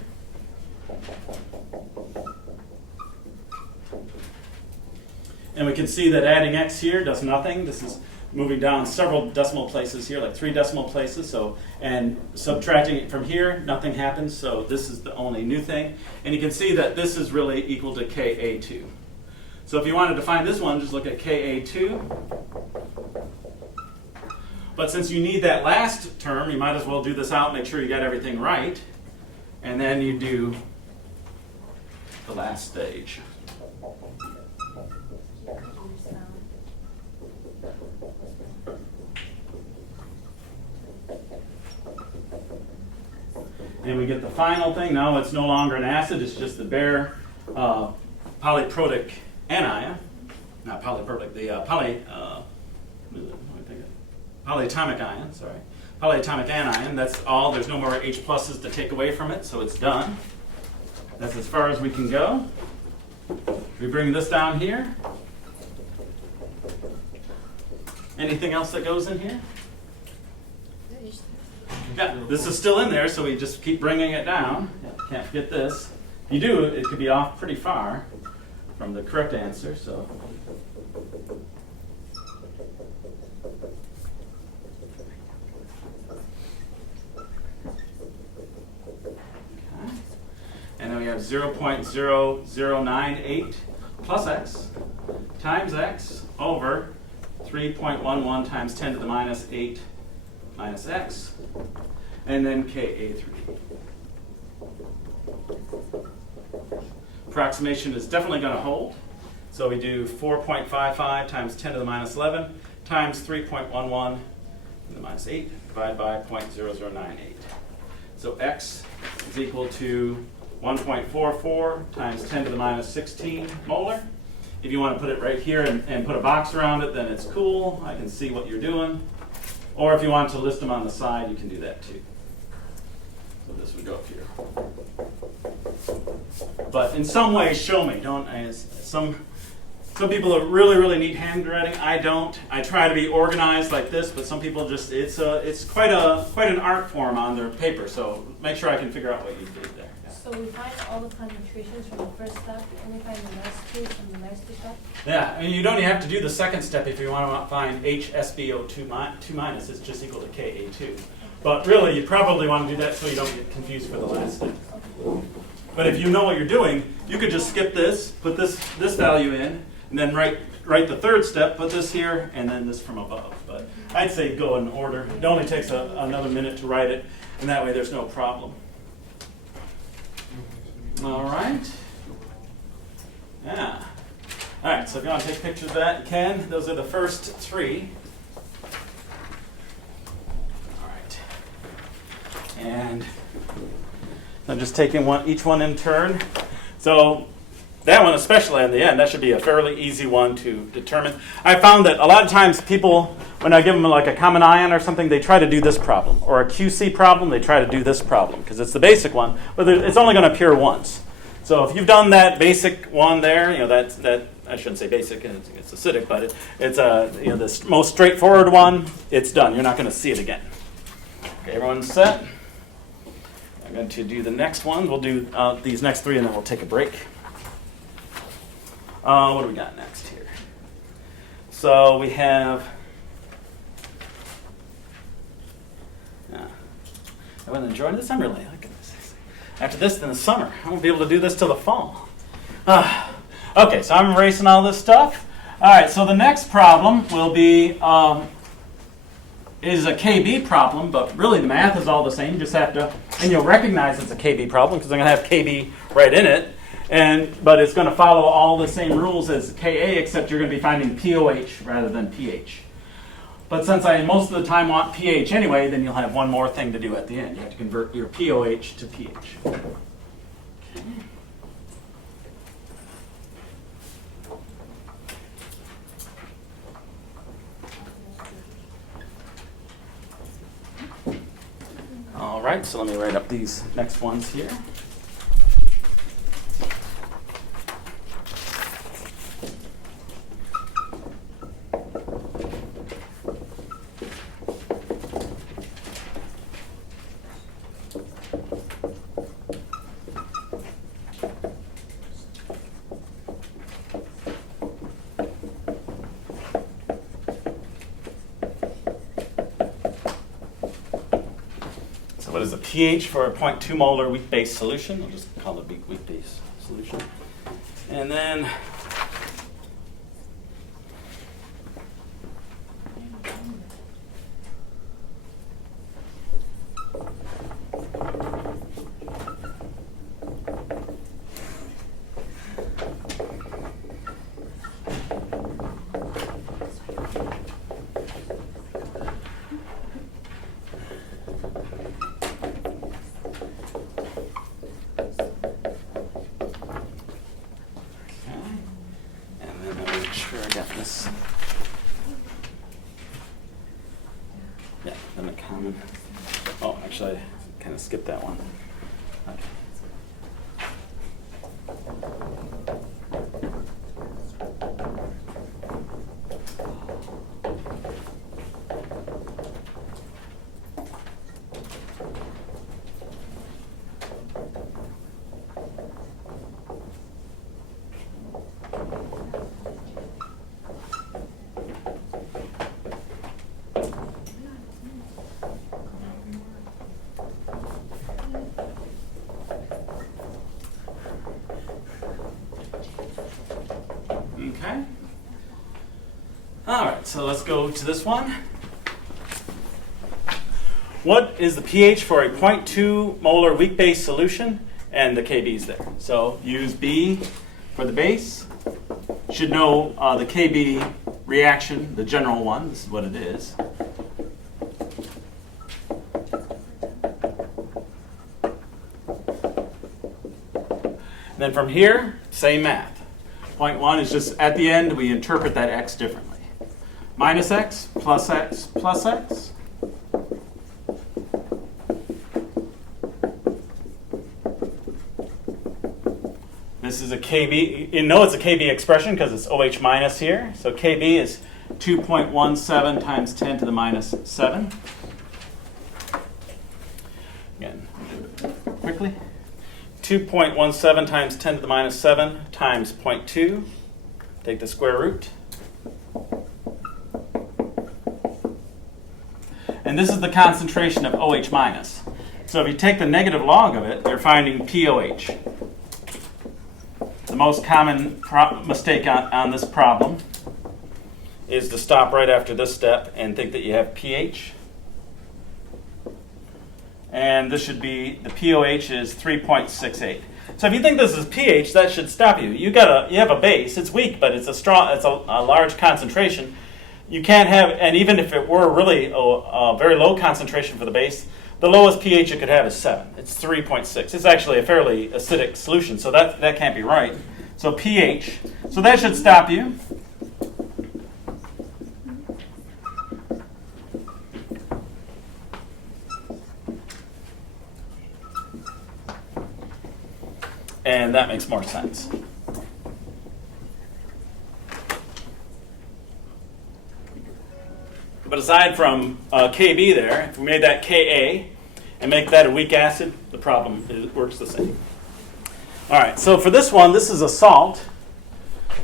And we can see that adding x here does nothing. This is moving down several decimal places here, like 3 decimal places. So, and subtracting it from here, nothing happens. So this is the only new thing. And you can see that this is really equal to Ka2. So if you wanted to find this one, just look at Ka2. But since you need that last term, you might as well do this out, make sure you got everything right. And then you do the last stage. And we get the final thing. Now it's no longer an acid, it's just the bare polyprotic anion. Not polyprotic, the polyatomic ion, sorry. Polyatomic anion, that's all. There's no more H pluses to take away from it, so it's done. That's as far as we can go. We bring this down here. Anything else that goes in here? Yeah, this is still in there, so we just keep bringing it down. Can't forget this. If you do, it could be off pretty far from the correct answer. So, okay. And then we have 0.0098 plus x times x over 3.11 times 10 to the minus 8 minus x, and then Ka3. Approximation is definitely going to hold. So we do 4.55 times 10 to the minus 11 times 3.11 to the minus 8 divided by 0.0098. So x is equal to 1.44 times 10 to the minus 16 molar. If you want to put it right here and put a box around it, then it's cool. I can see what you're doing. Or if you want to list them on the side, you can do that too. So this would go up here. But in some way, show me. Don't some people are really neat handwriting. I don't. I try to be organized like this, but some people just it's quite an art form on their paper. So make sure I can figure out what you did there. Yeah. So we find all the concentrations from the first step, and we find the last two from the last two steps? Yeah, I mean, you don't even have to do the second step if you want to find HSBO2 minus. It's just equal to Ka2. But really, you probably want to do that so you don't get confused for the last step. But if you know what you're doing, you could just skip this, put this value in, and then write the third step, put this here, and then this from above. But I'd say go in order. It only takes another minute to write it, and that way there's no problem. All right. Yeah. All right, so if you want to take pictures of that, you can. Those are the first 3. All right. And I'm just taking each one in turn. So that one, especially in the end, that should be a fairly easy one to determine. I found that a lot of times people, when I give them like a common ion or something, they try to do this problem. Or a QC problem, they try to do this problem because it's the basic one, but it's only going to appear once. So if you've done that basic one there, you know that I shouldn't say basic, it's acidic, but it's the most straightforward one. It's done. You're not going to see it again. Okay, everyone's set. I'm going to do the next one. We'll do these next 3, and then we'll take a break. What do we got next here? So we have. I've been enjoying this. I'm really liking this. After this, then the summer. I won't be able to do this till the fall. Okay, so I'm erasing all this stuff. All right, so the next problem will be is a KB problem, but really the math is all the same. You just have to, and you'll recognize it's a KB problem because I'm going to have KB right in it. But it's going to follow all the same rules as Ka, except you're going to be finding POH rather than pH. But since I most of the time want pH anyway, then you'll have one more thing to do at the end. You have to convert your POH to pH. Okay. right, so let me write up these next ones here. What is the pH for a 0.2 molar weak base solution? I'll just call it weak base solution. And then actually, I kind of skipped that one. Okay. Okay. All right, so let's go to this one. What is the pH for a 0.2 molar weak base solution? And the KB's there. So use B for the base. Should know the KB reaction, the general one. This is what it is. And then from here, same math. 0.1 is just at the end, we interpret that x differently. Minus x, plus x, plus x. This is a KB. You know it's a KB expression because it's OH minus here. So KB is 2.17 times 10 to the minus 7. Again, do it quickly. 2.17 times 10 to the minus 7 times 0.2. Take the square root. And this is the concentration of OH minus. So if you take the negative log of it, you're finding POH. The most common mistake on this problem is to stop right after this step and think that you have pH. And this should be, the POH is 3.68. So if you think this is pH, that should stop you. You have a base. It's weak, but it's a large concentration. You can't have, and even if it were really a very low concentration for the base, the lowest pH it could have is 7. It's 3.6. It's actually a fairly acidic solution, so that can't be right. So pH. So that should stop you. And that makes more sense. But aside from Kb there, if we made that Ka and make that a weak acid, the problem works the same. All right, so for this one, this is a salt.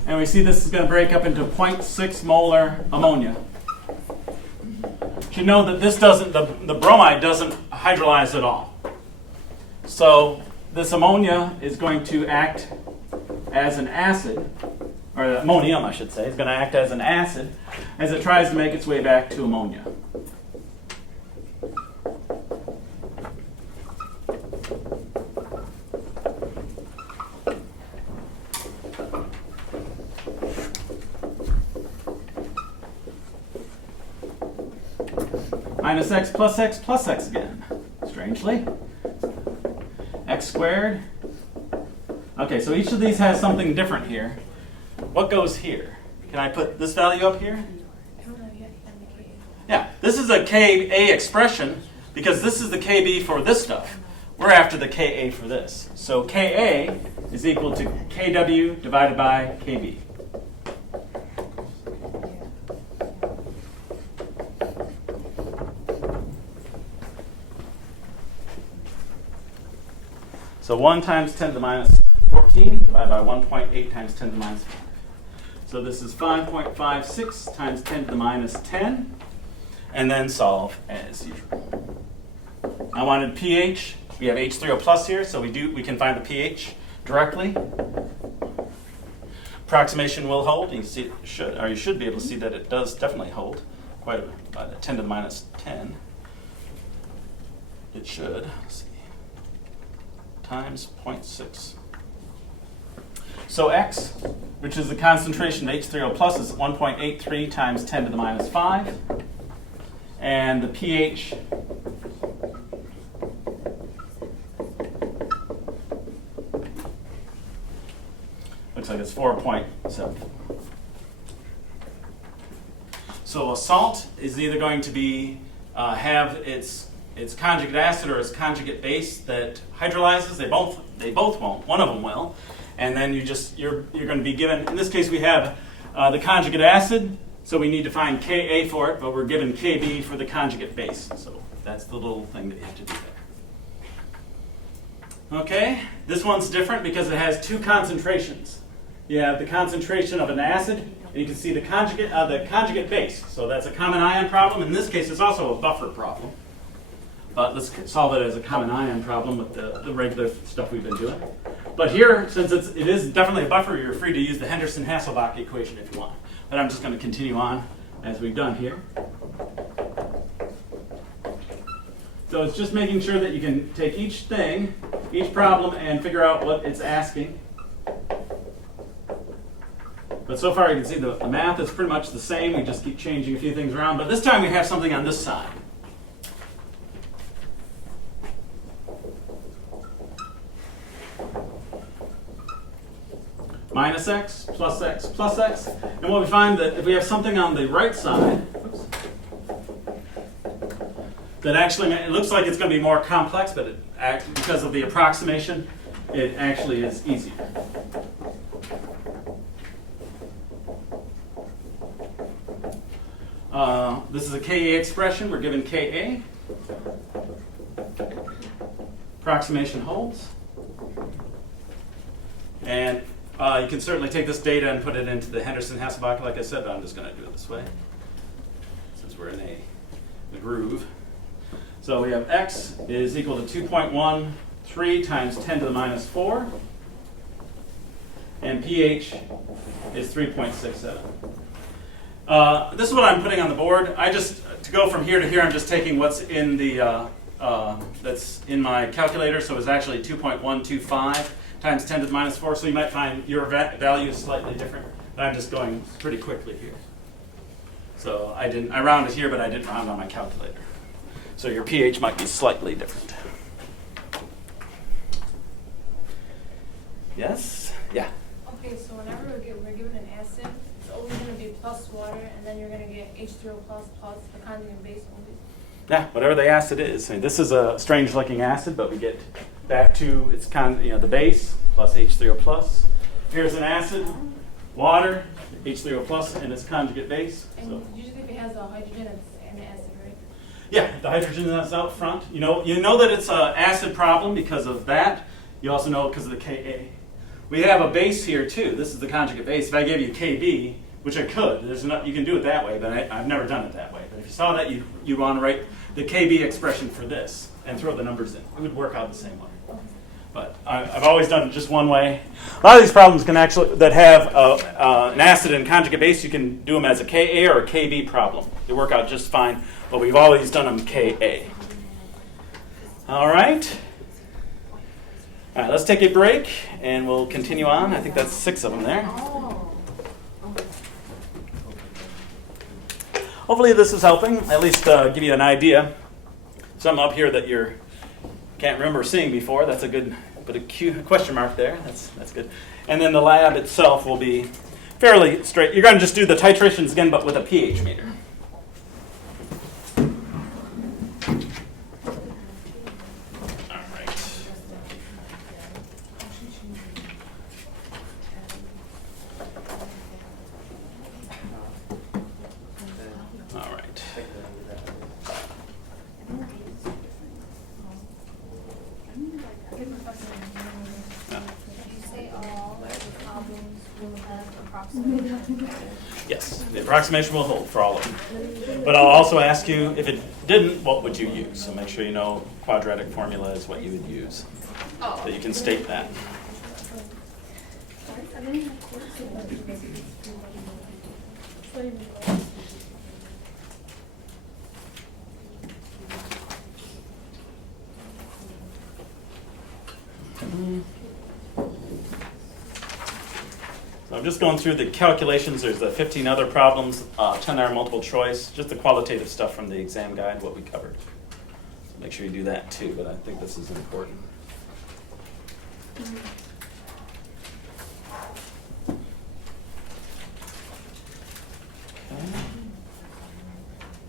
And we see this is going to break up into 0.6 molar ammonia. You should know that this doesn't, the bromide doesn't hydrolyze at all. So this ammonia is going to act as an acid, or ammonium, I should say, is going to act as an acid as it tries to make its way back to ammonia. Minus x plus x again, strangely. X squared. Okay, so each of these has something different here. What goes here? Can I put this value up here? I don't know, you have to indicate. Yeah, this is a Ka expression because this is the Kb for this stuff. We're after the Ka for this. So Ka is equal to Kw divided by Kb. So 1 times 10 to the minus 14 divided by 1.8 times 10 to the minus 5. So this is 5.56 times 10 to the minus 10. And then solve as usual. I wanted pH. We have H3O plus here, so we can find the pH directly. Approximation will hold. You can see you should be able to see that it does definitely hold. Quite by the 10 to the minus 10. It should. Let's see. Times 0.6. So X, which is the concentration of H3O plus, is 1.83 times 10 to the minus 5. And the pH looks like it's 4.7. So a salt is either going to be have its conjugate acid or its conjugate base that hydrolyzes. They both won't. One of them will, and then you're going to be given. In this case, we have the conjugate acid, so we need to find Ka for it, but we're given Kb for the conjugate base. So that's the little thing that you have to do there. Okay, this one's different because it has two concentrations. You have the concentration of an acid, and you can see the conjugate base. So that's a common ion problem. In this case, it's also a buffer problem. But let's solve it as a common ion problem with the regular stuff we've been doing. But here, since it is definitely a buffer, you're free to use the Henderson-Hasselbalch equation if you want. But I'm just going to continue on as we've done here. So it's just making sure that you can take each problem, and figure out what it's asking. But so far you can see the math is pretty much the same. We just keep changing a few things around. But this time we have something on this side. Minus x, plus x, plus x. And what we find that if we have something on the right side, that actually, it looks like it's going to be more complex, but because of the approximation, it actually is easier. This is a Ka expression. We're given Ka. Approximation holds. And you can certainly take this data and put it into the Henderson-Hasselbalch, like I said, but I'm just going to do it this way, since we're in a groove. So we have x is equal to 2.13 times 10 to the minus 4, and pH is 3.67. This is what I'm putting on the board. To go from here to here, I'm just taking what's in the that's in my calculator. So it's actually 2.125 times 10 to the minus 4. So you might find your value is slightly different. But I'm just going pretty quickly here. So I rounded here, but I didn't round on my calculator. So your pH might be slightly different. Yes? Yeah. Okay, so whenever we're given an acid, it's always going to be plus water, and then you're going to get H3O plus the conjugate base only. Yeah, whatever the acid is. I mean, this is a strange-looking acid, but we get back to its the base plus H3O plus. Here's an acid, water, H3O plus, and its conjugate base. And usually if it has a hydrogen, it's an acid, right? Yeah, the hydrogen that's out front. You know that it's an acid problem because of that. You also know it because of the Ka. We have a base here too. This is the conjugate base. If I gave you Kb, which I could, you can do it that way, but I've never done it that way. But if you saw that, you want to write the Kb expression for this and throw the numbers in. It would work out the same way. But I've always done it just one way. A lot of these problems that have an acid and conjugate base, you can do them as a Ka or a Kb problem. They work out just fine, but we've always done them Ka. All right. All right, let's take a break, and we'll continue on. I think that's 6 of them there. Hopefully this is helping, at least give you an idea. Something up here that you can't remember seeing before. That's a good, put a question mark there. That's good. And then the lab itself will be fairly straight. You're going to just do the titrations again, but with a pH meter. Yes, the approximation will hold for all of them. But I'll also ask you, if it didn't, what would you use? So make sure you know quadratic formula is what you would use. So you can state that. So I'm just going through the calculations. There's the 15 other problems, 10-hour multiple choice, just the qualitative stuff from the exam guide, what we covered. So make sure you do that too, but I think this is important.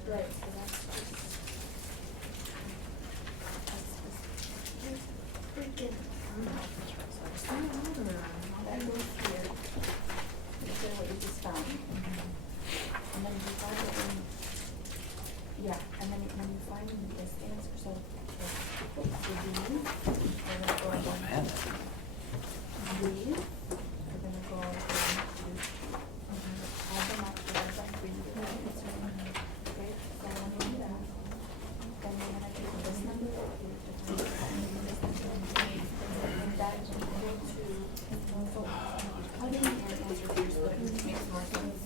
Right, so that's just. Freaking. That goes here. This is what you just found. And then you find it in, yeah, and then when you find the distance, so the D, we're gonna go on Man. D, we're gonna go into, add them up, so that's like 3, okay, so when we do that, then we're gonna take this number over here, and this number, and that is equal to, so, how do you answer your split, it makes more sense.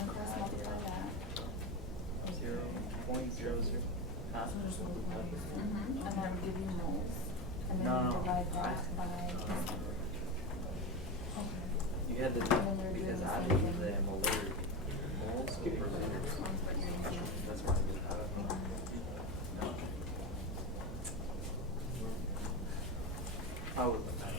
then cross multiply that. 0.00. Huh? And that would give you moles. And then No, you no. divide that by. You had to, And then they're doing because the I same didn't thing. use the molar moles per liter. That's why I did that. No. I was the best.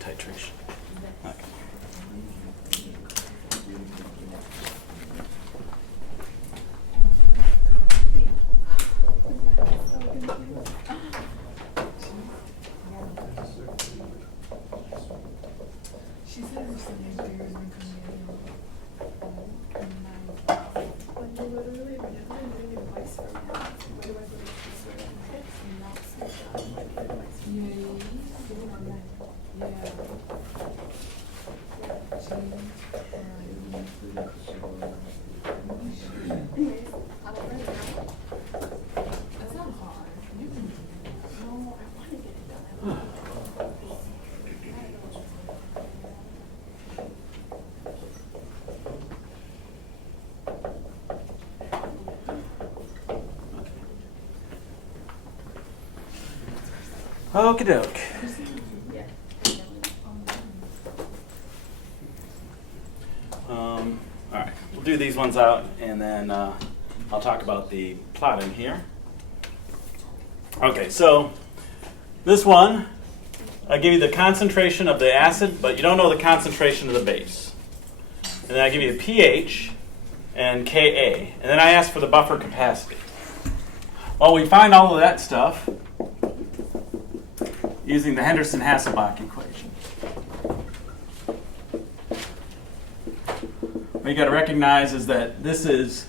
Titration. Okay. Okie doke. All right, we'll do these ones out, and then I'll talk about the plotting here. Okay, so this one, I give you the concentration of the acid, but you don't know the concentration of the base. And then I give you pH and Ka, and then I ask for the buffer capacity. Well, we find all of that stuff using the Henderson-Hasselbalch equation. What you got to recognize is that this is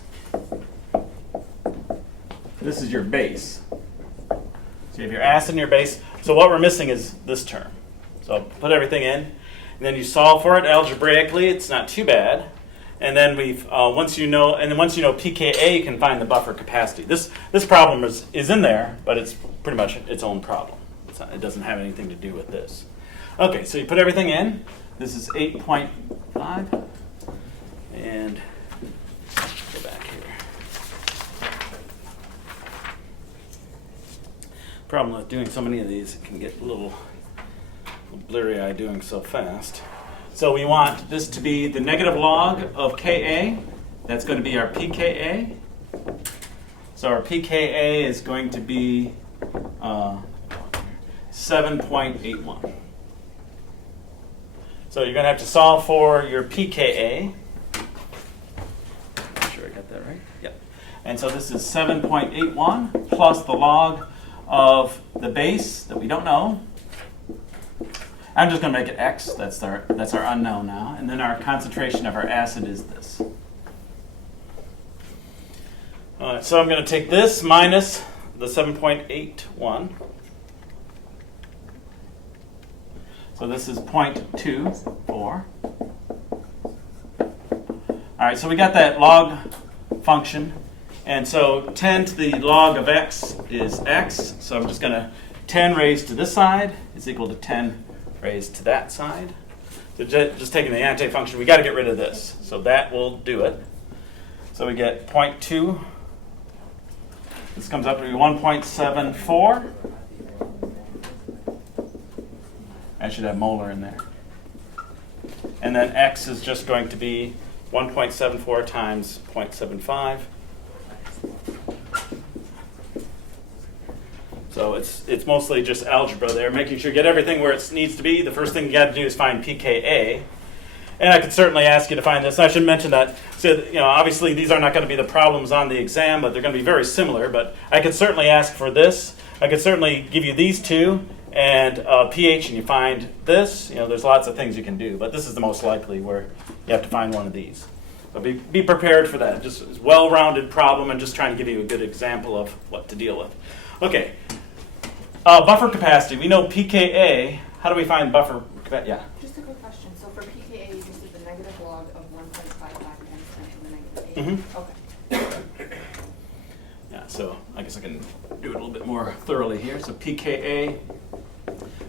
your base. So you have your acid and your base. So what we're missing is this term. So put everything in, and then you solve for it algebraically. It's not too bad. And then once you know pKa, you can find the buffer capacity. This problem is in there, but it's pretty much its own problem. It doesn't have anything to do with this. Okay, so you put everything in. This is 8.5. And go back here. Problem with doing so many of these, it can get a little blurry-eyed doing so fast. So we want this to be the negative log of Ka. That's going to be our pKa. So our pKa is going to be 7.81. So you're going to have to solve for your pKa. Make sure I got that right. Yep. And so this is 7.81 plus the log of the base that we don't know. I'm just going to make it x. That's our unknown now. And then our concentration of our acid is this. All right, so I'm going to take this minus the 7.81. So this is 0.24. All right, so we got that log function. And so 10 to the log of x is x. So I'm just going to 10 raised to this side is equal to 10 raised to that side. So just taking the antifunction, we got to get rid of this. So that will do it. So we get 0.2. This comes up to be 1.74. I should have molar in there. And then x is just going to be 1.74 times 0.75. So it's mostly just algebra there, making sure you get everything where it needs to be. The first thing you got to do is find pKa. And I could certainly ask you to find this. I should mention that, so, obviously these are not going to be the problems on the exam, but they're going to be very similar. But I could certainly ask for this. I could certainly give you these two and pH, and you find this. There's lots of things you can do, but this is the most likely where you have to find one of these. So be prepared for that. Just a well-rounded problem, and just trying to give you a good example of what to deal with. Okay. Buffer capacity. We know pKa. How do we find buffer capacity? Yeah. Just a quick question. So for pKa, you just did the negative log of 1.55 times 10 to the negative 8. Okay. Yeah, so I guess I can do it a little bit more thoroughly here. So pKa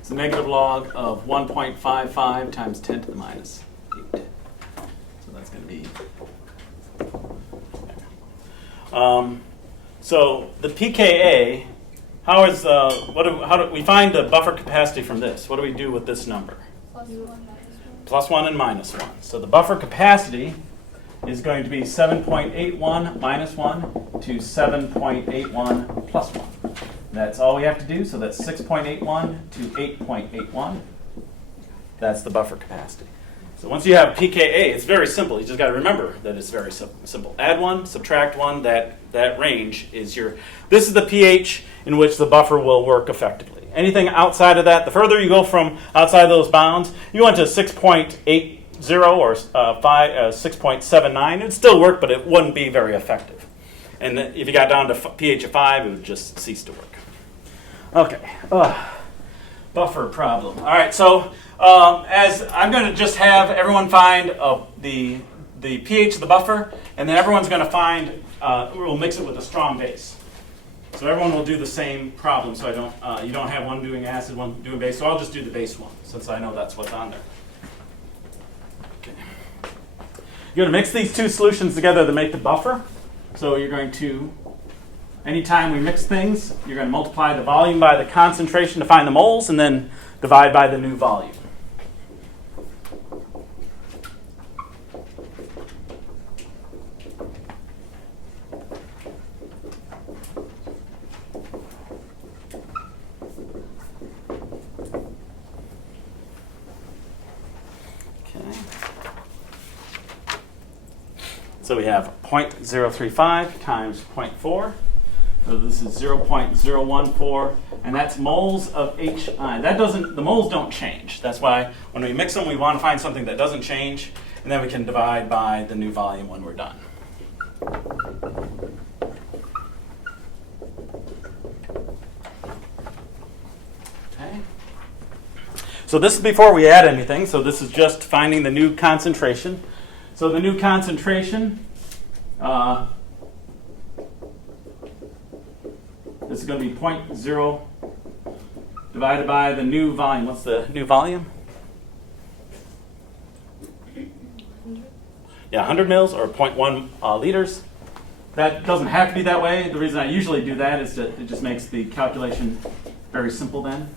is the negative log of 1.55 times 10 to the minus 8. So that's going to be... so the pKa... How do we find the buffer capacity from this? What do we do with this number? Plus 1 and minus 1. So the buffer capacity is going to be 7.81 minus 1 to 7.81 plus 1. And that's all we have to do. So that's 6.81 to 8.81. That's the buffer capacity. So once you have pKa, it's very simple. You just got to remember that it's very simple. Add 1, subtract 1. That range is this is the pH in which the buffer will work effectively. Anything outside of that, the further you go from outside those bounds, you went to 6.80 or 6.79, it would still work, but it wouldn't be very effective. And if you got down to pH of 5, it would just cease to work. Okay, buffer problem. All right, so as I'm going to just have everyone find the pH of the buffer, and then everyone's going to find, we'll mix it with a strong base. So everyone will do the same problem, so you don't have one doing acid, one doing base. So I'll just do the base one, since I know that's what's on there. Okay. You're going to mix these two solutions together to make the buffer. So you're going to anytime we mix things, you're going to multiply the volume by the concentration to find the moles, and then divide by the new volume. So we have 0.035 times 0.4. So this is 0.014, and that's moles of HI. The moles don't change. That's why when we mix them, we want to find something that doesn't change, and then we can divide by the new volume when we're done. Okay. So this is before we add anything. So this is just finding the new concentration. So the new concentration, this is going to be 0.0 divided by the new volume. What's the new volume? Yeah, 100 mils or 0.1 liters. That doesn't have to be that way. The reason I usually do that is that it just makes the calculation very simple then.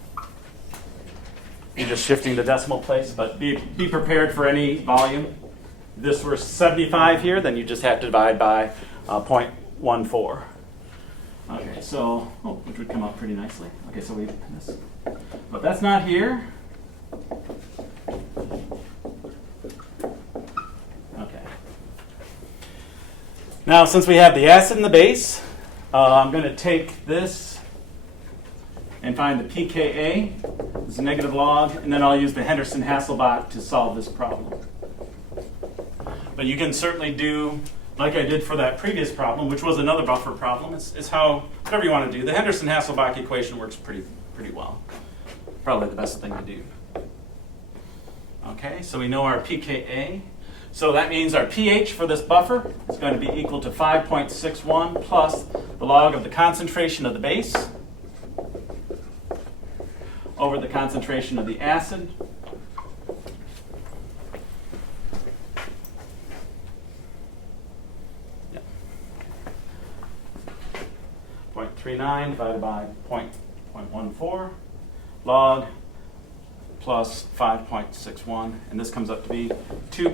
You're just shifting the decimal place, but be prepared for any volume. If this were 75 here, then you just have to divide by 0.14. Okay, so, which would come out pretty nicely. Okay, so we this, but that's not here. Okay. Now, since we have the acid and the base, I'm going to take this and find the pKa, this is negative log, and then I'll use the Henderson-Hasselbalch to solve this problem. But you can certainly do like I did for that previous problem, which was another buffer problem. It's how, whatever you want to do. The Henderson-Hasselbalch equation works pretty well. Probably the best thing to do. Okay, so we know our pKa. So that means our pH for this buffer is going to be equal to 5.61 plus the log of the concentration of the base over the concentration of the acid. Yeah. 0.39 divided by 0.14 log plus 5.61, and this comes up to be 2.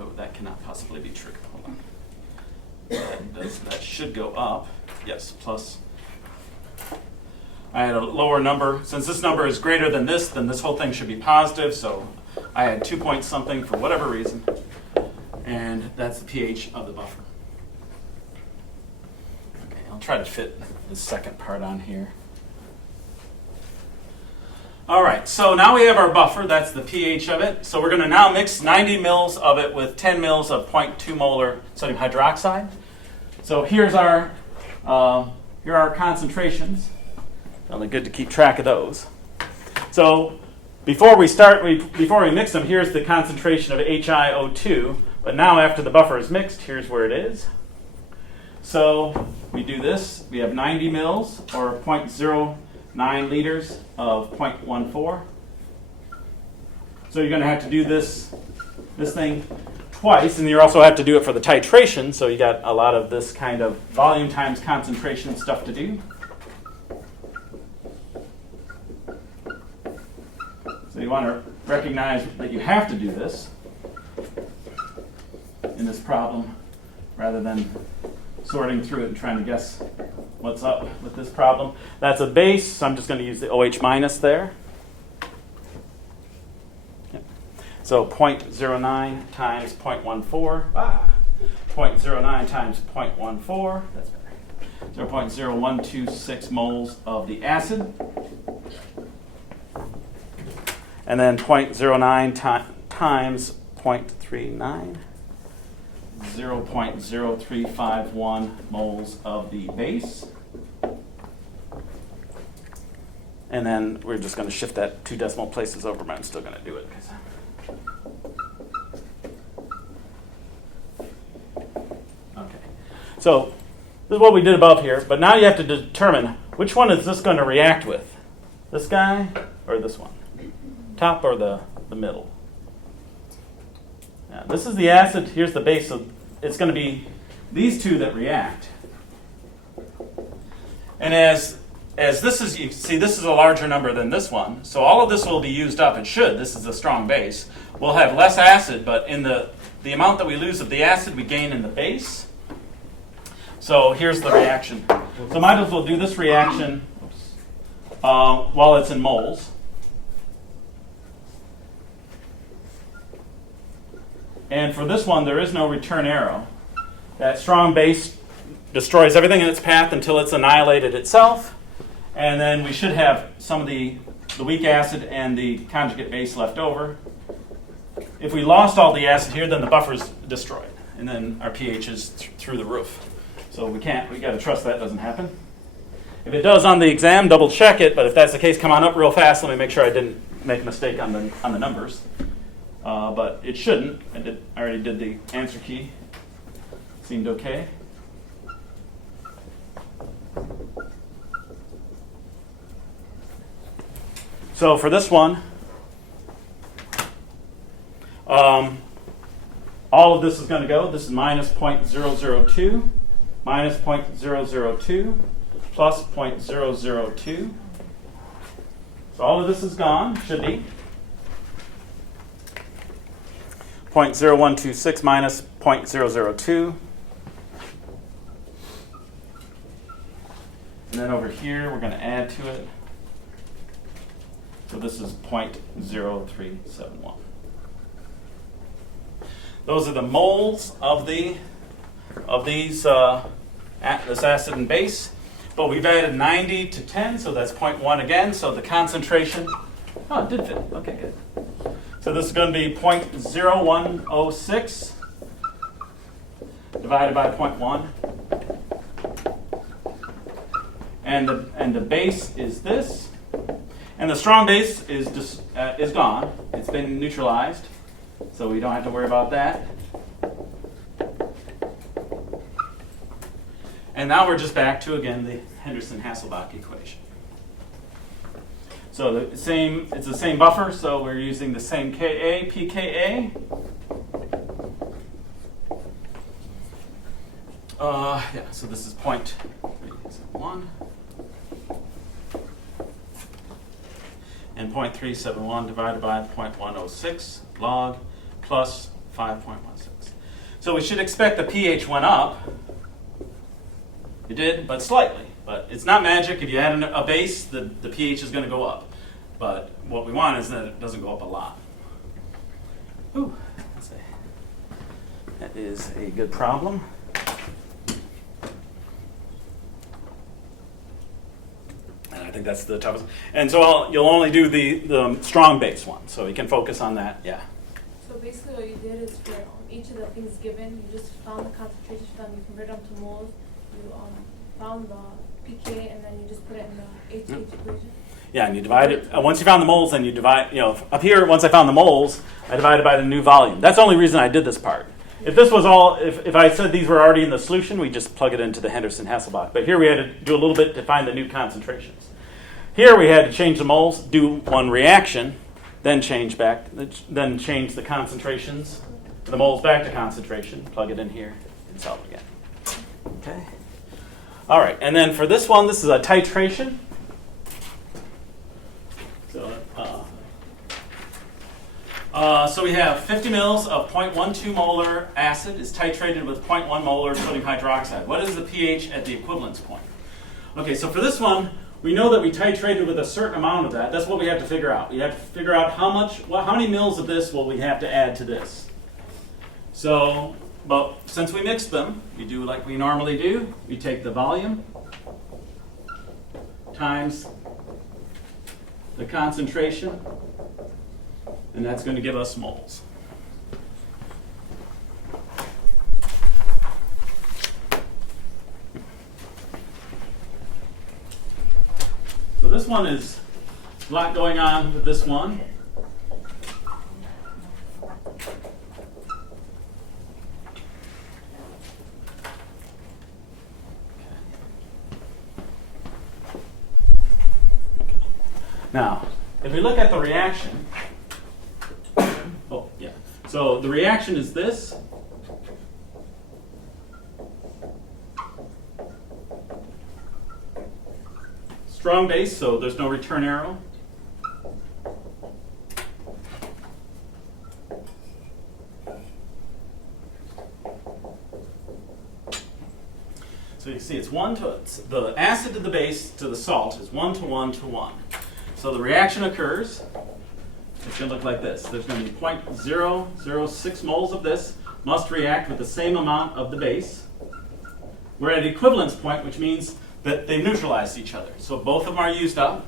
Oh, that cannot possibly be true. Hold on. That should go up. Yes, plus. I had a lower number. Since this number is greater than this, then this whole thing should be positive. So I had 2 point something for whatever reason, and that's the pH of the buffer. Okay, I'll try to fit the second part on here. All right, so now we have our buffer. That's the pH of it. So we're going to now mix 90 mils of it with 10 mils of 0.2 molar sodium hydroxide. So here's here are our concentrations. Only good to keep track of those. So before we mix them, here's the concentration of HiO2. But now after the buffer is mixed, here's where it is. So we do this. We have 90 mils or 0.09 liters of 0.14. So you're going to have to do this thing twice, and you also have to do it for the titration. So you got a lot of this kind of volume times concentration stuff to do. So you want to recognize that you have to do this in this problem rather than sorting through it and trying to guess what's up with this problem. That's a base, so I'm just going to use the OH minus there. Yep. So 0.09 times 0.14. 0.09 times 0.14. That's better. 0.0126 moles of the acid. And then 0.09 times 0.39. 0.0351 moles of the base. And then we're just going to shift that 2 decimal places over, but I'm still going to do it. Okay. So this is what we did above here, but now you have to determine which one is this going to react with. This guy or this one? Top or the middle? This is the acid, here's the base, so it's going to be these two that react. And as this is, you see, this is a larger number than this one, so all of this will be used up. It should. This is a strong base. We'll have less acid, but in the amount that we lose of the acid, we gain in the base. So here's the reaction. So might as well do this reaction while it's in moles. And for this one, there is no return arrow. That strong base destroys everything in its path until it's annihilated itself. And then we should have some of the weak acid and the conjugate base left over. If we lost all the acid here, then the buffer's destroyed. And then our pH is through the roof. So we got to trust that doesn't happen. If it does on the exam, double check it. But if that's the case, come on up real fast. Let me make sure I didn't make a mistake on the numbers. But it shouldn't. I already did the answer key. Seemed okay. So for this one, all of this is going to go. This is minus 0.002, minus 0.002, plus 0.002. So all of this is gone, should be. 0.0126 minus 0.002. And then over here, we're going to add to it. So this is 0.0371. Those are the moles of these this acid and base. But we've added 90 to 10, so that's 0.1 again. So the concentration, it did fit. Okay, good. So this is going to be 0.0106 divided by 0.1. And the base is this. And the strong base is gone. It's been neutralized. So we don't have to worry about that. And now we're just back to, again, the Henderson-Hasselbalch equation. So it's the same buffer, so we're using the same Ka, pKa. So this is 0.371. And 0.371 divided by 0.106 log plus 5.16. So we should expect the pH went up. It did, but slightly. But it's not magic. If you add a base, the pH is going to go up. But what we want is that it doesn't go up a lot. Ooh, that is a good problem. And I think that's the toughest. And so you'll only do the strong base one. So you can focus on that. Yeah. So basically what you did is for each of the things given, you just found the concentration, then you convert them to moles. You found the pK, and then you just put it in the HH equation. Yeah, and you divide it. Once you found the moles, then you divide, up here, once I found the moles, I divided by the new volume. That's the only reason I did this part. If this was all, if I said these were already in the solution, we just plug it into the Henderson-Hasselbalch. But here we had to do a little bit to find the new concentrations. Here we had to change the moles, do one reaction, then change the concentrations, the moles back to concentration, plug it in here, and solve it again. Okay. All right, and then for this one, this is a titration. So we have 50 mils of 0.12 molar acid is titrated with 0.1 molar sodium hydroxide. What is the pH at the equivalence point? Okay, so for this one, we know that we titrated with a certain amount of that. That's what we have to figure out. We have to figure out how many mils of this will we have to add to this. So, but since we mixed them, we do like we normally do. We take the volume times the concentration, and that's going to give us moles. So this one is a lot going on with this one. Now, if we look at the reaction, so the reaction is this. strong base, so there's no return arrow. So you can see the acid to the base to the salt is 1 to 1 to 1. So the reaction occurs, it's going to look like this. There's going to be 0.006 moles of this must react with the same amount of the base. We're at equivalence point, which means that they neutralized each other. So both of them are used up.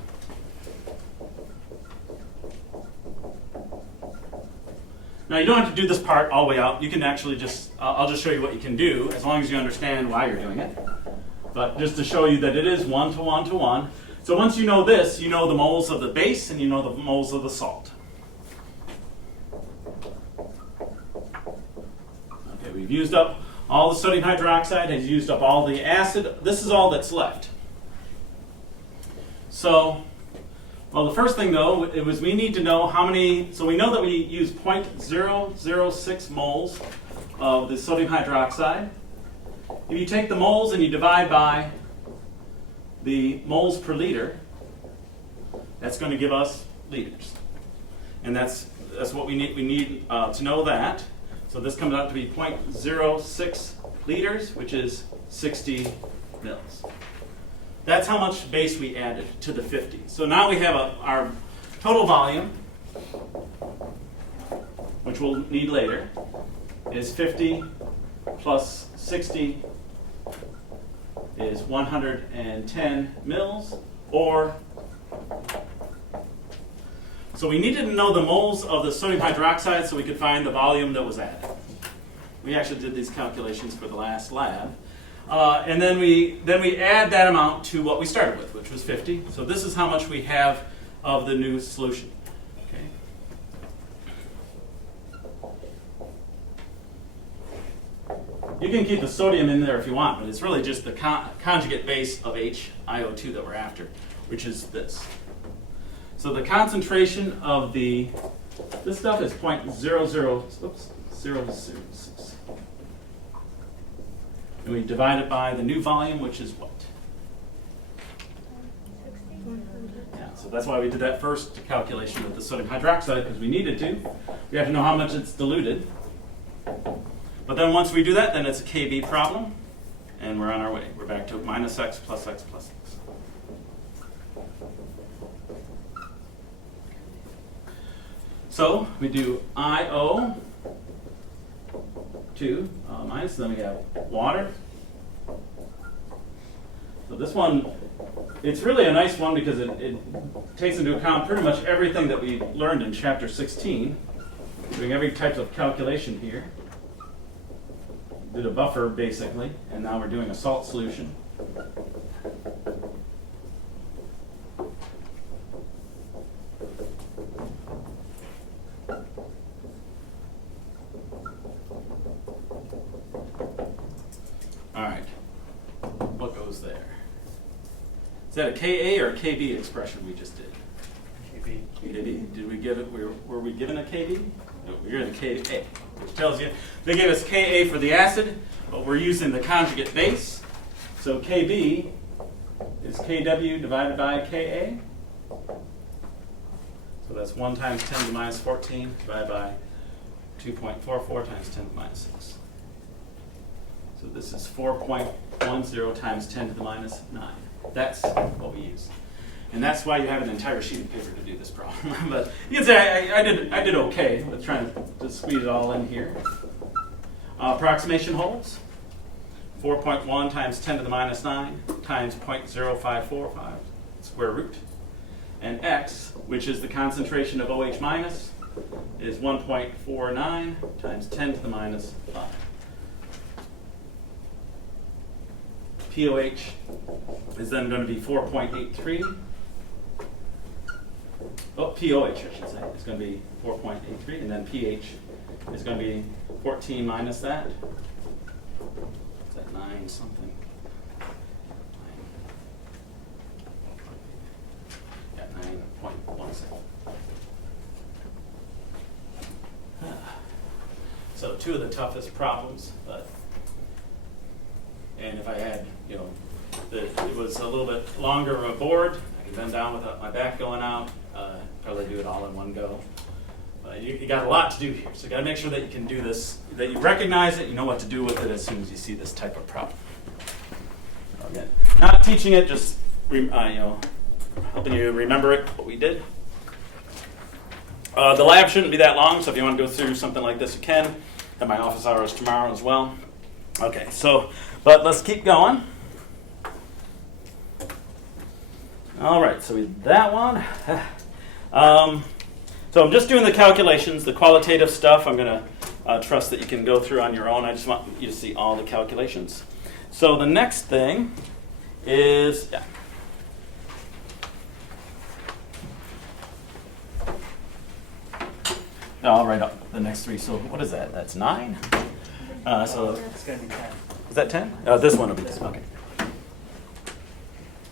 Now you don't have to do this part all the way out. You can actually just, I'll just show you what you can do as long as you understand why you're doing it. But just to show you that it is 1 to 1 to 1. So once you know this, you know the moles of the base and you know the moles of the salt. Okay, we've used up all the sodium hydroxide, has used up all the acid. This is all that's left. So, well, the first thing though, it was we need to know how many, so we know that we use 0.006 moles of the sodium hydroxide. If you take the moles and you divide by the moles per liter, that's going to give us liters. And that's what we need. We need to know that. So this comes out to be 0.06 liters, which is 60 mils. That's how much base we added to the 50. So now we have our total volume, which we'll need later, is 50 plus 60 is 110 mils, or, so we needed to know the moles of the sodium hydroxide so we could find the volume that was added. We actually did these calculations for the last lab. And then we add that amount to what we started with, which was 50. So this is how much we have of the new solution. Okay. You can keep the sodium in there if you want, but it's really just the conjugate base of HiO2 that we're after, which is this. So the concentration of this stuff is 0.006. And we divide it by the new volume, which is what? Yeah, so that's why we did that first calculation with the sodium hydroxide, because we needed to. We have to know how much it's diluted. But then once we do that, then it's a KB problem, and we're on our way. We're back to minus x plus x plus x. So we do IO2 minus, then we have water. So this one, it's really a nice one because it takes into account pretty much everything that we learned in chapter 16. Doing every type of calculation here. Did a buffer basically, and now we're doing a salt solution. All right, what goes there? Is that a Ka or a Kb expression we just did? KB. Kb. Did we give it? Were we given a Kb? No, we were given a Ka, which tells you they gave us Ka for the acid, but we're using the conjugate base. So Kb is Kw divided by Ka. So that's 1 times 10 to the minus 14 divided by 2.44 times 10 to the minus 6. So this is 4.10 times 10 to the minus 9. That's what we use. And that's why you have an entire sheet of paper to do this problem. But you can say I did okay with trying to squeeze it all in here. Approximation holds. 4.1 times 10 to the minus 9 times 0.0545 square root. And x, which is the concentration of OH minus, is 1.49 times 10 to the minus 5. POH is then going to be 4.83. Oh, POH, I should say, is going to be 4.83, and then pH is going to be 14 minus that. Is that 9 something? Yeah, 9.17. So 2 of the toughest problems, but and if I had, it was a little bit longer of a board. I can bend down without my back going out. Probably do it all in one go. You got a lot to do here, so you got to make sure that you can do this, that you recognize it, you know what to do with it as soon as you see this type of problem. Again, not teaching it, just helping you remember it, what we did. The lab shouldn't be that long, so if you want to go through something like this, you can. Have my office hours tomorrow as well. Okay, but let's keep going. All right, so we did that one. So I'm just doing the calculations, the qualitative stuff. I'm going to trust that you can go through on your own. I just want you to see all the calculations. So the next thing is, I'll write up the next three. So what is that? That's 9. So It's going to be 10. is that 10? This one will be 10. Okay.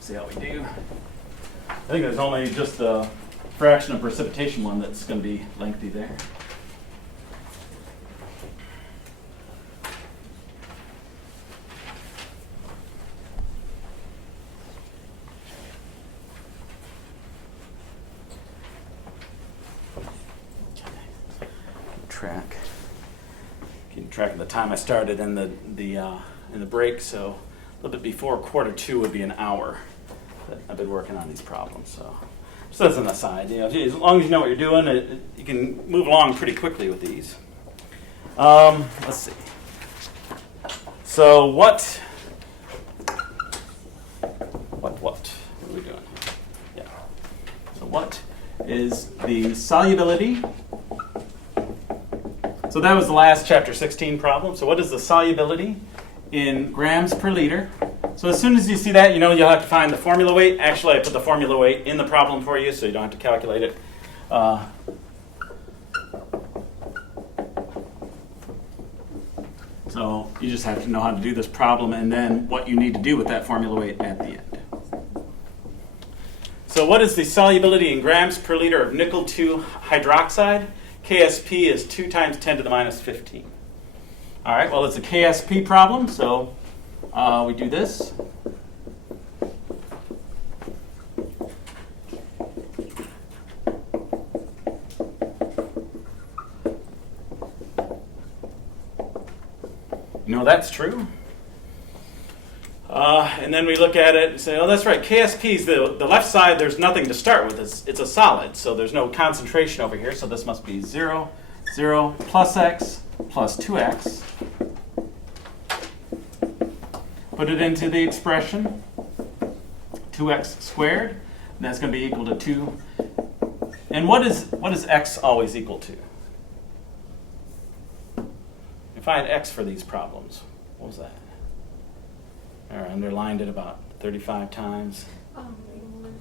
See how we do. I think there's only just a fraction of precipitation one that's going to be lengthy there. Keep track of the time I started in the break, so a little bit before 1:45 would be an hour that I've been working on these problems. So just as an aside, as long as you know what you're doing, you can move along pretty quickly with these. Let's see. So what are we doing here? Yeah. So what is the solubility? So that was the last chapter 16 problem. So what is the solubility in grams per liter? So as soon as you see that, you'll have to find the formula weight. Actually, I put the formula weight in the problem for you, so you don't have to calculate it. So you just have to know how to do this problem and then what you need to do with that formula weight at the end. So what is the solubility in grams per liter of nickel 2 hydroxide? KSP is 2 times 10 to the minus 15. All right, well, it's a KSP problem, so we do this. That's true. And then we look at it and say, oh, that's right, KSP is the left side, there's nothing to start with. It's a solid, so there's no concentration over here, so this must be 0, 0, plus x, plus 2x. Put it into the expression, 2x squared, and that's going to be equal to 2. And what is x always equal to? Find x for these problems. What was that? I underlined it about 35 times.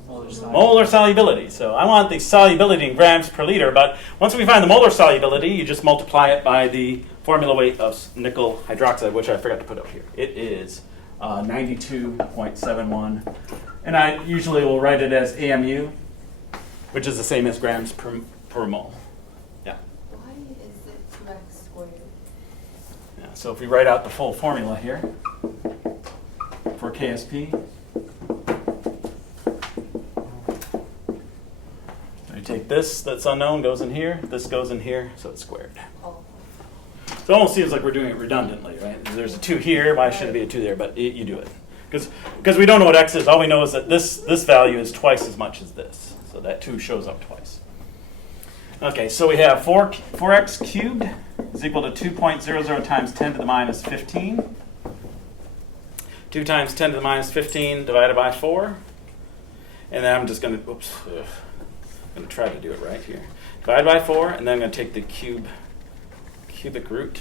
Molar solubility. So I want the solubility in grams per liter, but once we find the molar solubility, you just multiply it by the formula weight of nickel hydroxide, which I forgot to put up here. It is 92.71. And I usually will write it as AMU, which is the same as grams per mole. Yeah. Why is it 2x squared? Yeah. So if we write out the full formula here for KSP, so you take this that's unknown, goes in here, this goes in here, so it's squared. Oh. So it almost seems like we're doing it redundantly, right? There's a 2 here, why should it be a 2 there? But you do it. Because we don't know what x is, all we know is that this value is twice as much as this. So that 2 shows up twice. Okay, so we have 4x cubed is equal to 2.00 times 10 to the minus 15. 2 times 10 to the minus 15 divided by 4. And then I'm just going to, I'm going to try to do it right here. Divide by 4, and then I'm going to take the cubic root.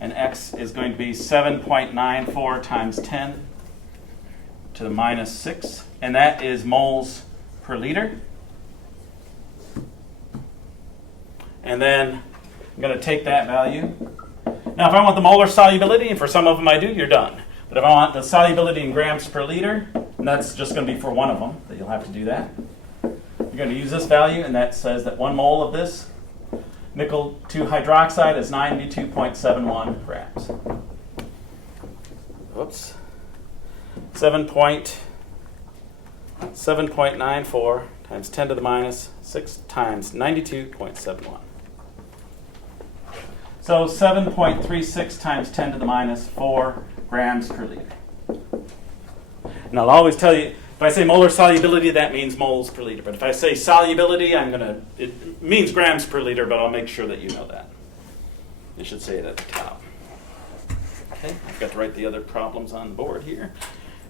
And x is going to be 7.94 times 10 to the minus 6. And that is moles per liter. And then I'm going to take that value. Now, if I want the molar solubility, and for some of them I do, you're done. But if I want the solubility in grams per liter, and that's just going to be for one of them, that you'll have to do that. You're going to use this value, and that says that 1 mole of this nickel 2 hydroxide is 92.71 grams. Whoops. 7.94 times 10 to the minus 6 times 92.71. So 7.36 times 10 to the minus 4 grams per liter. And I'll always tell you, if I say molar solubility, that means moles per liter. But if I say solubility, it means grams per liter, but I'll make sure that you know that. I should say it at the top. Okay, I've got to write the other problems on the board here.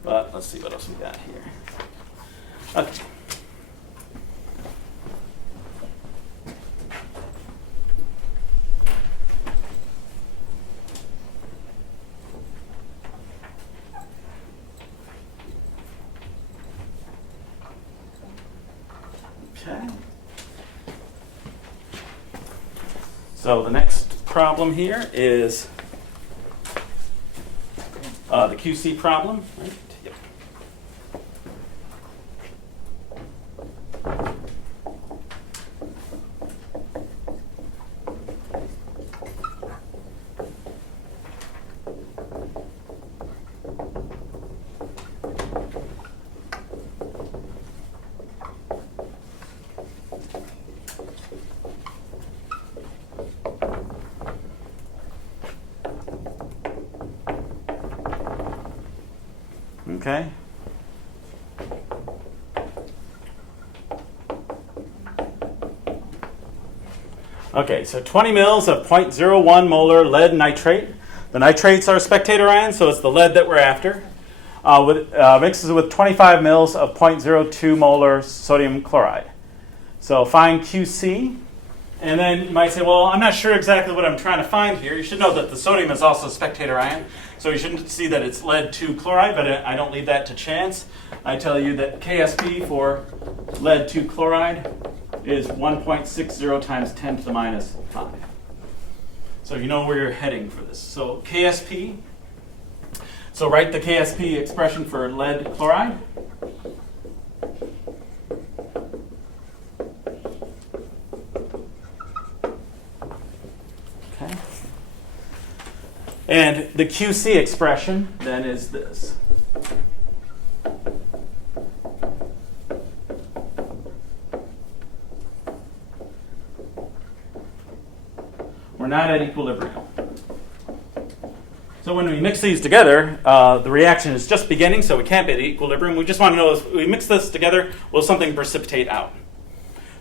But let's see what else we got here. Okay. Okay. So the next problem here is the QC problem, right? Yep. Okay. Okay, so 20 mils of 0.01 molar lead nitrate. The nitrates are spectator ions, so it's the lead that we're after. Mixes with 25 mils of 0.02 molar sodium chloride. So find QC. And then you might say, well, I'm not sure exactly what I'm trying to find here. You should know that the sodium is also a spectator ion. So you shouldn't see that it's lead 2 chloride, but I don't leave that to chance. I tell you that KSP for lead 2 chloride is 1.60 times 10 to the minus 5. So you know where you're heading for this. So KSP. So write the KSP expression for lead chloride. Okay. And the QC expression then is this. We're not at equilibrium. So when we mix these together, the reaction is just beginning, so we can't be at equilibrium. We just want to know if we mix this together, will something precipitate out?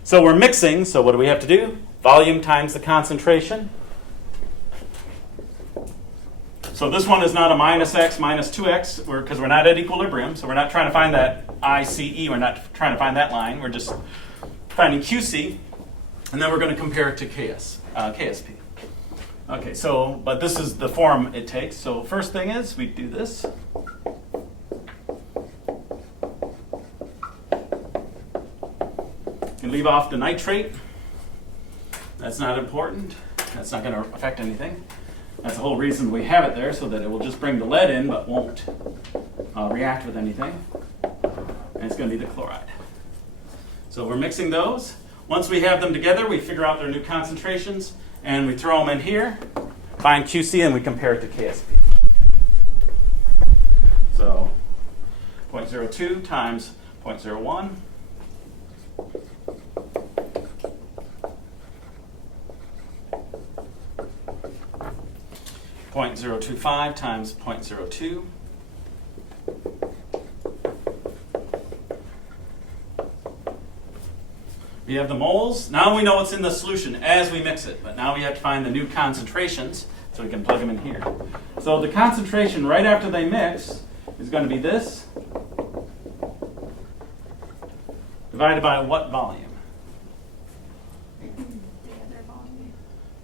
So we're mixing, so what do we have to do? Volume times the concentration. So this one is not a minus x minus 2x, because we're not at equilibrium, so we're not trying to find that ICE, we're not trying to find that line, we're just finding QC, and then we're going to compare it to KSP. Okay, so, but this is the form it takes. So first thing is, we do this. You leave off the nitrate. That's not important. That's not going to affect anything. That's the whole reason we have it there, so that it will just bring the lead in, but won't react with anything. And it's going to be the chloride. So we're mixing those. Once we have them together, we figure out their new concentrations, and we throw them in here, find QC, and we compare it to KSP. So 0.02 times 0.01. 0.025 times 0.02. We have the moles. Now we know what's in the solution as we mix it, but now we have to find the new concentrations so we can plug them in here. So the concentration right after they mix is going to be this divided by what volume?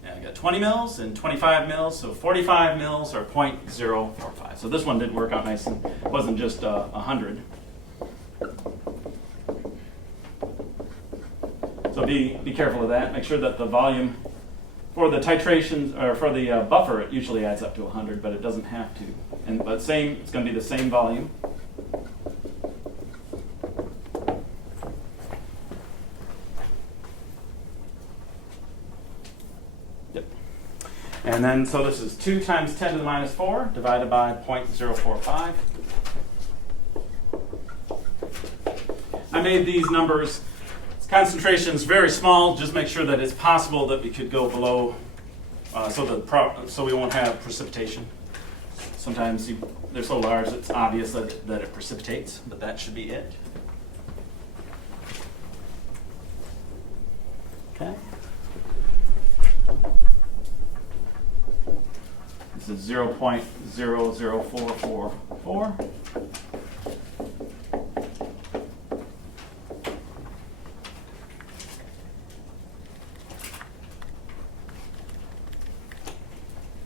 Yeah, I got 20 mils and 25 mils, so 45 mils or 0.045. So this one did work out nice and it wasn't just 100. So be careful of that. Make sure that the volume for the titrations or for the buffer, it usually adds up to 100, but it doesn't have to. But it's going to be the same volume. Yep. And then so this is 2 times 10 to the minus 4 divided by 0.045. I made these numbers, concentrations very small, just make sure that it's possible that we could go below, so we won't have precipitation. Sometimes they're so large it's obvious that it precipitates, but that should be it. Okay. This is 0.00444.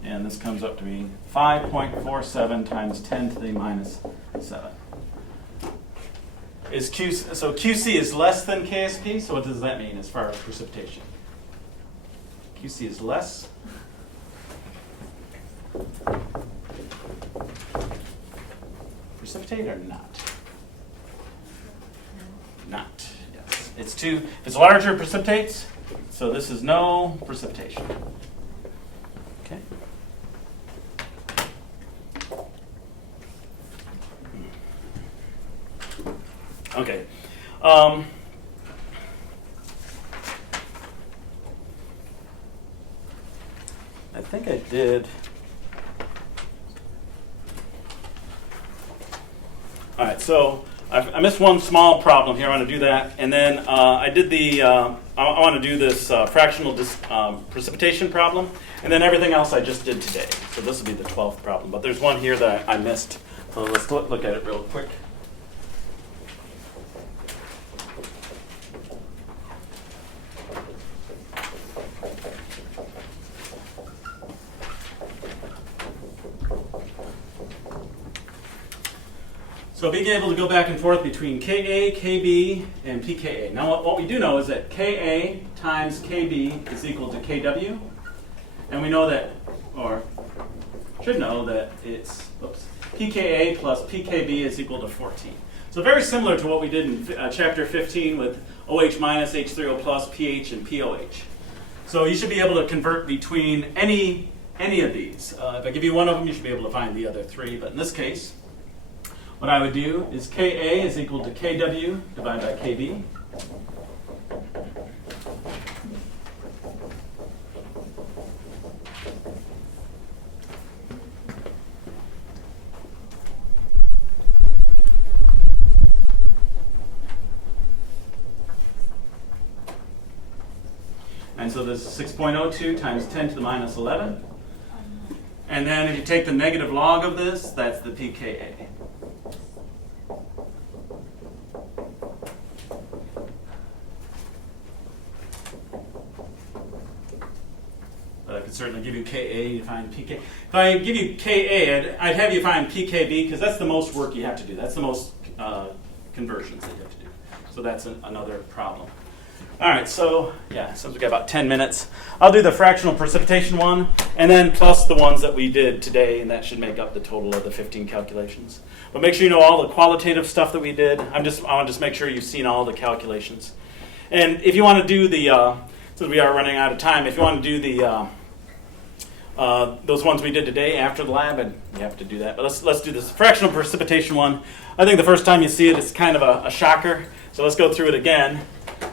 And this comes up to be 5.47 times 10 to the minus 7. So QC is less than KSP, so what does that mean as far as precipitation? QC is less. Precipitate or not? Not, yes. If it's larger, it precipitates, so this is no precipitation. Okay. Okay. I think I did. All right, so I missed one small problem here. I want to do that. And then I did I want to do this fractional precipitation problem. And then everything else I just did today. So this will be the 12th problem. But there's one here that I missed. So let's look at it real quick. So being able to go back and forth between Ka, Kb, and pKa. Now what we do know is that Ka times Kb is equal to Kw. And we know that, or should know that it's, pKa plus pKb is equal to 14. So very similar to what we did in chapter 15 with OH minus, H3O plus, pH, and POH. So you should be able to convert between any of these. If I give you one of them, you should be able to find the other three. But in this case, what I would do is Ka is equal to Kw divided by Kb. And so this is 6.02 times 10 to the minus 11. And then if you take the negative log of this, that's the pKa. But I could certainly give you Ka to find pK. If I give you Ka, I'd have you find pKb because that's the most work you have to do. That's the most conversions that you have to do. So that's another problem. All right, so yeah, since we've got about 10 minutes, I'll do the fractional precipitation one, and then plus the ones that we did today, and that should make up the total of the 15 calculations. But make sure you know all the qualitative stuff that we did. I want to just make sure you've seen all the calculations. And if you want to do the, since we are running out of time, if you want to do the those ones we did today after the lab, and you have to do that. But let's do this fractional precipitation one. I think the first time you see it, it's kind of a shocker. So let's go through it again.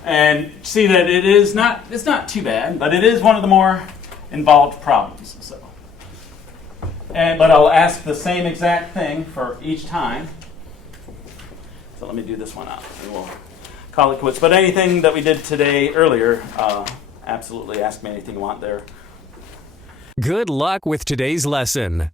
And see that it's not too bad, but it is one of the more involved problems. But I'll ask the same exact thing for each time. So let me do this one out, and we'll call it quits. But anything that we did today earlier, absolutely ask me anything you want there. Good luck with today's lesson.